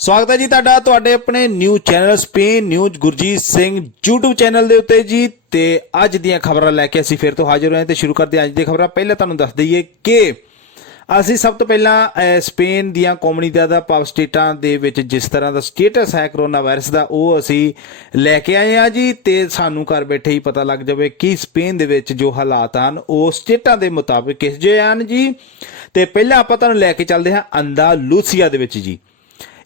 स्वागत है जी ਤੁਹਾਡੇ ਆਪਣੇ new channel Spain news Gurjit Singh YouTube channel ਦੇ ਉੱਤੇ ਜੀ ਤੇ ਅੱਜ ਦੀਆਂ ਖਬਰਾਂ ਲੈ ਕੇ ਅਸੀਂ ਫਿਰ ਤੋਂ ਹਾਜ਼ਰ ਹੋਏ ਤੇ ਸ਼ੁਰੂ ਕਰਦੇ ਹਾਂ ਅੱਜ ਦੀਆਂ ਖਬਰਾਂ। ਪਹਿਲਾਂ ਤੁਹਾਨੂੰ ਦੱਸ ਦਈਏ ਕਿ ਅਸੀਂ ਸਭ ਤੋਂ ਪਹਿਲਾਂ ਸਪੇਨ ਦੀਆਂ ਕਮਿਊਨਿਟੀਆਂ ਦਾ ਭਾਵ ਸਟੇਟਾਂ ਦੇ ਵਿੱਚ ਜਿਸ ਤਰ੍ਹਾਂ ਦਾ ਸਟੇਟਸ ਹੈ ਕਰੋਨਾ ਵਾਇਰਸ ਦਾ ਉਹ ਅਸੀਂ ਲੈ ਕੇ ਆਏ ਹਾਂ ਜੀ ਤੇ ਸਾਨੂੰ ਘਰ ਬੈਠੇ ਹੀ ਪਤਾ ਲੱਗ ਜਾਵੇ ਕਿ ਸਪੇਨ ਦੇ ਵਿੱਚ ਜੋ ਹਾਲਾਤ ਹਨ ਉਹ ਸਟੇਟਾਂ ਦੇ ਮੁਤਾਬਿਕ ਕਿਸ ਜਿਹੇ ਹਨ ਜੀ। ਤੇ ਪਹਿਲਾਂ ਆਪਾਂ ਤੁਹਾਨੂੰ ਲੈ ਕੇ ਚੱਲਦੇ ਹਾਂ ਅੰਦਾਲੂਸੀਆ ਦੇ ਵਿੱਚ ਜੀ।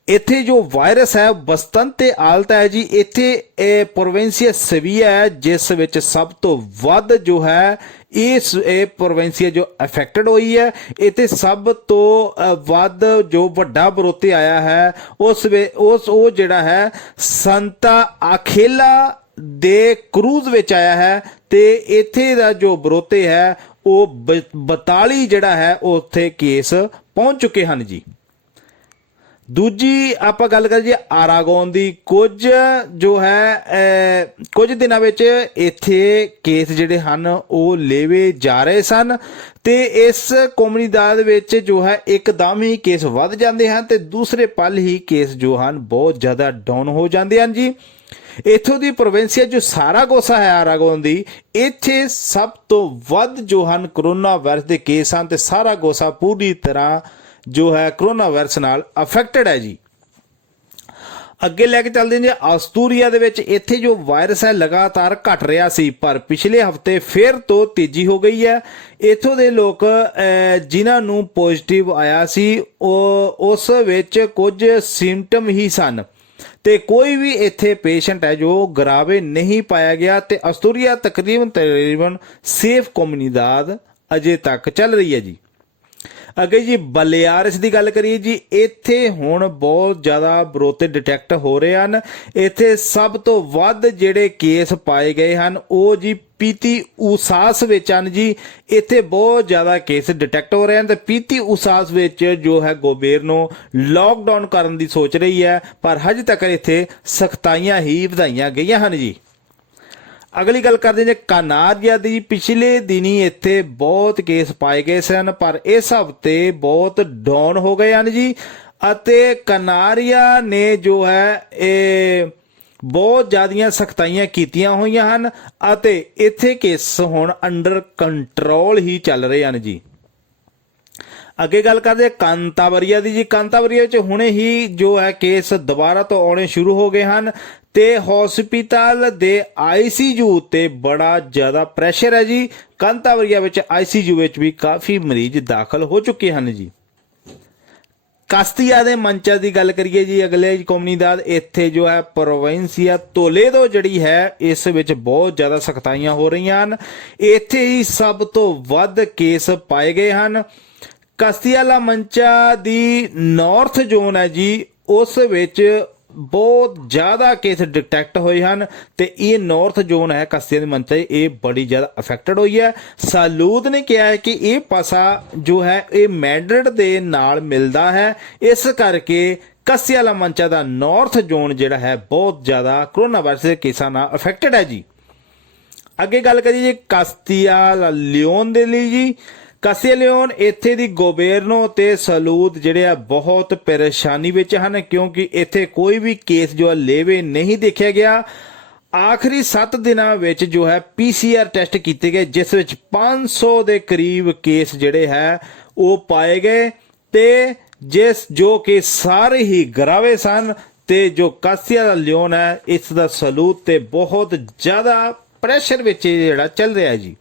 ਇੱਥੇ ਜੋ ਵਾਇਰਸ ਹੈ ਬਸੰਤ ਆਲਤਾ ਹੈ ਜੀ। ਇੱਥੇ ਪ੍ਰੋਵਿੰਸੀਆ ਸਵੀਆ ਹੈ ਜਿਸ ਵਿੱਚ ਸਭ ਤੋਂ ਵੱਧ ਜੋ ਹੈ ਇਹ ਪ੍ਰੋਵਿੰਸੀਆ ਜੋ ਅਫੈਕਟਡ ਹੋਈ ਹੈ। ਇੱਥੇ ਸਭ ਤੋਂ ਵੱਧ ਜੋ ਵੱਡਾ ਬਰੋਤੇ ਆਇਆ ਹੈ ਉਹ ਜਿਹੜਾ ਹੈ ਸੰਤਾ ਆਖੇਲਾ ਦੇ ਕਰੂਜ਼ ਵਿੱਚ ਆਇਆ ਹੈ ਤੇ ਇੱਥੇ ਦਾ ਜੋ ਬਰੋਤੇ ਹੈ ਉਹ 42 ਜਿਹੜਾ ਹੈ ਉੱਥੇ ਕੇਸ ਪਹੁੰਚ ਚੁੱਕੇ ਹਨ ਜੀ। ਦੂਜੀ ਆਪਾਂ ਗੱਲ ਕਰੀਏ ਆਰਾਗੋਨ ਦੀ। ਕੁਝ ਜੋ ਹੈ ਕੁਝ ਦਿਨਾਂ ਵਿੱਚ ਇੱਥੇ ਕੇਸ ਜਿਹੜੇ ਹਨ ਉਹ ਲੇਵੇ ਜਾ ਰਹੇ ਸਨ ਤੇ ਇਸ ਕਮਿਊਨਿਟੀ ਦੇ ਵਿੱਚ ਜੋ ਹੈ ਇੱਕਦਮ ਹੀ ਕੇਸ ਵੱਧ ਜਾਂਦੇ ਹਨ ਤੇ ਦੂਸਰੇ ਪਲ ਹੀ ਕੇਸ ਜੋ ਹਨ ਬਹੁਤ ਜ਼ਿਆਦਾ ਡਾਊਨ ਹੋ ਜਾਂਦੇ ਹਨ ਜੀ। ਇੱਥੋਂ ਦੀ ਪ੍ਰੋਵਿੰਸੀਆ ਜੋ ਸਾਰਾਗੋਸਾ ਹੈ ਆਰਾਗੋਨ ਦੀ, ਇੱਥੇ ਸਭ ਤੋਂ ਵੱਧ ਜੋ ਹਨ ਕਰੋਨਾ ਵਾਇਰਸ ਦੇ ਕੇਸ ਹਨ ਤੇ ਸਾਰਾਗੋਸਾ ਪੂਰੀ ਤਰ੍ਹਾਂ ਜੋ ਹੈ ਕਰੋਨਾ ਵਾਇਰਸ ਨਾਲ ਅਫੈਕਟਡ ਹੈ ਜੀ। ਅੱਗੇ ਲੈ ਕੇ ਚੱਲਦੇ ਹਾਂ ਜੀ ਆਸਤੂਰੀਆ ਦੇ ਵਿੱਚ। ਇੱਥੇ ਜੋ ਵਾਇਰਸ ਹੈ ਲਗਾਤਾਰ ਘਟ ਰਿਹਾ ਸੀ ਪਰ ਪਿਛਲੇ ਹਫਤੇ ਫਿਰ ਤੋਂ ਤੇਜ਼ੀ ਹੋ ਗਈ ਹੈ। ਇੱਥੋਂ ਦੇ ਲੋਕ ਜਿਨ੍ਹਾਂ ਨੂੰ ਪੋਜ਼ਿਟਿਵ ਆਇਆ ਸੀ ਉਹ ਉਸ ਵਿੱਚ ਕੁਝ ਸਿੰਪਟਮ ਹੀ ਸਨ ਤੇ ਕੋਈ ਵੀ ਇੱਥੇ ਪੇਸ਼ੈਂਟ ਹੈ ਜੋ ਗਰਾਵੇ ਨਹੀਂ ਪਾਇਆ ਗਿਆ ਤੇ ਆਸਤੂਰੀਆ ਤਕਰੀਬਨ ਸੇਫ ਕਮਿਊਨਿਦਾਦ ਅਜੇ ਤੱਕ ਚੱਲ ਰਹੀ ਹੈ ਜੀ। ਅੱਗੇ ਜੀ ਬਲਿਆਰਿਸ ਦੀ ਗੱਲ ਕਰੀਏ ਜੀ। ਇੱਥੇ ਹੁਣ ਬਹੁਤ ਜ਼ਿਆਦਾ ਬਰੋਤੇ ਡਿਟੈਕਟ ਹੋ ਰਹੇ ਹਨ। ਇੱਥੇ ਸਭ ਤੋਂ ਵੱਧ ਜਿਹੜੇ ਕੇਸ ਪਾਏ ਗਏ ਹਨ ਉਹ ਜੀ ਪੀਤੀ ਉਸਾਸ ਵਿੱਚ ਹਨ ਜੀ। ਇੱਥੇ ਬਹੁਤ ਜ਼ਿਆਦਾ ਕੇਸ ਡਿਟੈਕਟ ਹੋ ਰਹੇ ਹਨ ਤੇ ਪੀਤੀ ਉਸਾਸ ਵਿੱਚ ਜੋ ਹੈ ਗੋਬੇਰਨੋ ਲੋਕਡਾਊਨ ਕਰਨ ਦੀ ਸੋਚ ਰਹੀ ਹੈ ਪਰ ਹਜੇ ਤੱਕ ਇੱਥੇ ਸਖਤਾਈਆਂ ਹੀ ਵਧਾਈਆਂ ਗਈਆਂ ਹਨ ਜੀ। ਅਗਲੀ ਗੱਲ ਕਰਦੇ ਨੇ ਕਨਾਰੀਆ ਦੀ। ਪਿਛਲੇ ਦਿਨੀ ਇੱਥੇ ਬਹੁਤ ਕੇਸ ਪਾਏ ਗਏ ਸਨ ਪਰ ਇਸ ਹਫਤੇ ਬਹੁਤ ਡਾਊਨ ਹੋ ਗਏ ਹਨ ਜੀ ਅਤੇ ਕਨਾਰੀਆ ਨੇ ਜੋ ਹੈ ਇਹ ਬਹੁਤ ਜ਼ਿਆਦੀਆਂ ਸਖਤਾਈਆਂ ਕੀਤੀਆਂ ਹੋਈਆਂ ਹਨ ਅਤੇ ਇੱਥੇ ਕੇਸ ਹੁਣ ਅੰਡਰ ਕੰਟਰੋਲ ਹੀ ਚੱਲ ਰਹੇ ਹਨ ਜੀ। ਅੱਗੇ ਗੱਲ ਕਰਦੇ ਕਾਂਤਾਬਰੀਆ ਦੀ ਜੀ। ਕਾਂਤਾਬਰੀਆ ਵਿੱਚ ਹੁਣੇ ਹੀ ਜੋ ਹੈ ਕੇਸ ਦੁਬਾਰਾ ਤੋਂ ਆਉਣੇ ਸ਼ੁਰੂ ਹੋ ਗਏ ਹਨ ਤੇ ਹਸਪਤਾਲ ਦੇ ਆਈਸੀਯੂ ਤੇ ਬੜਾ ਜ਼ਿਆਦਾ ਪ੍ਰੈਸ਼ਰ ਹੈ ਜੀ। ਕਾਂਤਾਬਰੀਆ ਵਿੱਚ ਆਈਸੀਯੂ ਵਿੱਚ ਵੀ ਕਾਫੀ ਮਰੀਜ਼ ਦਾਖਲ ਹੋ ਚੁੱਕੇ ਹਨ ਜੀ। ਕਾਸਤੀਆ ਦੇ ਮੰਚਾ ਦੀ ਗੱਲ ਕਰੀਏ ਜੀ ਅਗਲੇ ਕਮਿਊਨਿਦਾਦ। ਇੱਥੇ ਜੋ ਹੈ ਪ੍ਰੋਵਿੰਸੀਆ ਤੋਲੇਦੋ ਜਿਹੜੀ ਹੈ ਇਸ ਵਿੱਚ ਬਹੁਤ ਜ਼ਿਆਦਾ ਸਖਤਾਈਆਂ ਹੋ ਰਹੀਆਂ ਹਨ। ਇੱਥੇ ਹੀ ਸਭ ਤੋਂ ਵੱਧ ਕੇਸ ਪਾਏ ਗਏ ਹਨ। ਕਾਸਤੀਆ ਲਾ ਮੰਚਾ ਦੀ ਨਾਰਥ ਜ਼ੋਨ ਹੈ ਜੀ ਉਸ ਵਿੱਚ ਬਹੁਤ ਜ਼ਿਆਦਾ ਕੇਸ ਡਿਟੈਕਟ ਹੋਏ ਹਨ ਤੇ ਇਹ ਨਾਰਥ ਜ਼ੋਨ ਹੈ ਕਾਸਤੀਆ ਦੀ ਮੰਚਾ ਇਹ ਬੜੀ ਜ਼ਿਆਦਾ ਅਫੈਕਟਡ ਹੋਈ ਹੈ। ਸਾਲੂਦ ਨੇ ਕਿਹਾ ਹੈ ਕਿ ਇਹ ਪਾਸਾ ਜੋ ਹੈ ਇਹ ਮੈਡਰਿਡ ਦੇ ਨਾਲ ਮਿਲਦਾ ਹੈ ਇਸ ਕਰਕੇ ਕਾਸਤੀਆ ਲਾ ਮੰਚਾ ਦਾ ਨਾਰਥ ਜ਼ੋਨ ਜਿਹੜਾ ਹੈ ਬਹੁਤ ਜ਼ਿਆਦਾ ਕਰੋਨਾ ਵਾਇਰਸ ਦੇ ਕੇਸਾਂ ਨਾਲ ਅਫੈਕਟਡ ਹੈ ਜੀ। ਅੱਗੇ ਗੱਲ ਕਰੀਏ ਜੀ ਕਾਸਤੀਆ ਲਾ ਲਿਓਨ ਦੇ ਲਈ ਜੀ। ਕਾਸਤੀਆ ਲਿਓਨ ਇੱਥੇ ਦੀ ਗੋਬੇਰਨੋ ਤੇ ਸਲੂਦ ਜਿਹੜੇ ਆ ਬਹੁਤ ਪਰੇਸ਼ਾਨੀ ਵਿੱਚ ਹਨ ਕਿਉਂਕਿ ਇੱਥੇ ਕੋਈ ਵੀ ਕੇਸ ਜੋ ਲੇਵੇ ਨਹੀਂ ਦੇਖਿਆ ਗਿਆ। ਆਖਰੀ 7 ਦਿਨਾਂ ਵਿੱਚ ਜੋ ਹੈ PCR ਟੈਸਟ ਕੀਤੇ ਗਏ ਜਿਸ ਵਿੱਚ 500 ਦੇ ਕਰੀਬ ਕੇਸ ਜਿਹੜੇ ਹੈ ਉਹ ਪਾਏ ਗਏ ਤੇ ਜੋ ਕਿ ਸਾਰੇ ਹੀ ਗਰਾਵੇ ਸਨ ਤੇ ਜੋ ਕਾਸਤੀਆ ਦਾ ਲਿਓਨ ਹੈ ਇਸ ਦਾ ਸਲੂਦ ਤੇ ਬਹੁਤ ਜ਼ਿਆਦਾ ਪ੍ਰੈਸ਼ਰ ਵਿੱਚ ਜਿਹੜਾ ਚੱਲ ਰਿਹਾ ਜੀ।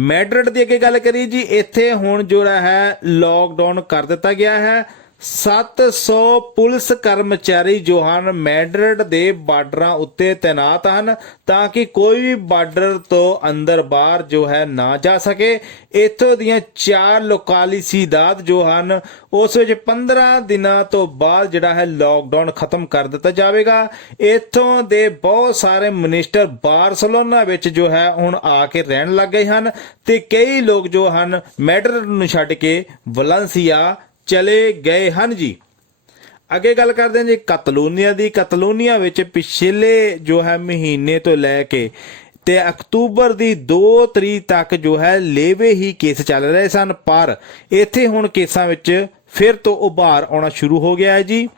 ਮੈਡਰਿਡ ਦੀ ਅੱਗੇ ਗੱਲ ਕਰੀ ਜੀ। ਇੱਥੇ ਹੁਣ ਜਿਹੜਾ ਹੈ ਲੋਕਡਾਊਨ ਕਰ ਦਿੱਤਾ ਗਿਆ ਹੈ। 700 ਪੁਲਿਸ ਕਰਮਚਾਰੀ ਜੋ ਹਨ ਮੈਡਰਿਡ ਦੇ ਬਾਰਡਰਾਂ ਉੱਤੇ ਤੈਨਾਤ ਹਨ ਤਾਂ ਕਿ ਕੋਈ ਵੀ ਬਾਰਡਰ ਤੋਂ ਅੰਦਰ ਬਾਹਰ ਜੋ ਹੈ ਨਾ ਜਾ ਸਕੇ। ਇੱਥੋਂ ਦੀਆਂ 4 ਲੋਕਾਲਿਸੀਦਾਦ ਜੋ ਹਨ ਉਸ ਵਿੱਚ 15 ਦਿਨਾਂ ਤੋਂ ਬਾਅਦ ਜਿਹੜਾ ਹੈ ਲੋਕਡਾਊਨ ਖਤਮ ਕਰ ਦਿੱਤਾ ਜਾਵੇਗਾ। ਇੱਥੋਂ ਦੇ ਬਹੁਤ ਸਾਰੇ ਮਿਨਿਸਟਰ ਬਾਰਸਲੋਨਾ ਵਿੱਚ ਜੋ ਹੈ ਹੁਣ ਆ ਕੇ ਰਹਿਣ ਲੱਗ ਗਏ ਹਨ ਤੇ ਕਈ ਲੋਕ ਜੋ ਹਨ ਮੈਡਰਿਡ ਨੂੰ ਛੱਡ ਕੇ ਵਲੈਂਸੀਆ ਚਲੇ ਗਏ ਹਨ ਜੀ। ਅੱਗੇ ਗੱਲ ਕਰਦੇ ਹਾਂ ਜੀ ਕਤਲੂਨੀਆ ਦੀ। ਕਤਲੂਨੀਆ ਵਿੱਚ ਪਿਛਲੇ ਜੋ ਹੈ ਮਹੀਨੇ ਤੋਂ ਲੈ ਕੇ ਤੇ ਅਕਤੂਬਰ ਦੀ 2 ਤਰੀਕ ਤੱਕ ਜੋ ਹੈ ਲੇਵੇ ਹੀ ਕੇਸ ਚੱਲ ਰਹੇ ਸਨ ਪਰ ਇੱਥੇ ਹੁਣ ਕੇਸਾਂ ਵਿੱਚ ਫਿਰ ਤੋਂ ਉਭਾਰ ਆਉਣਾ ਸ਼ੁਰੂ ਹੋ ਗਿਆ ਹੈ ਜੀ।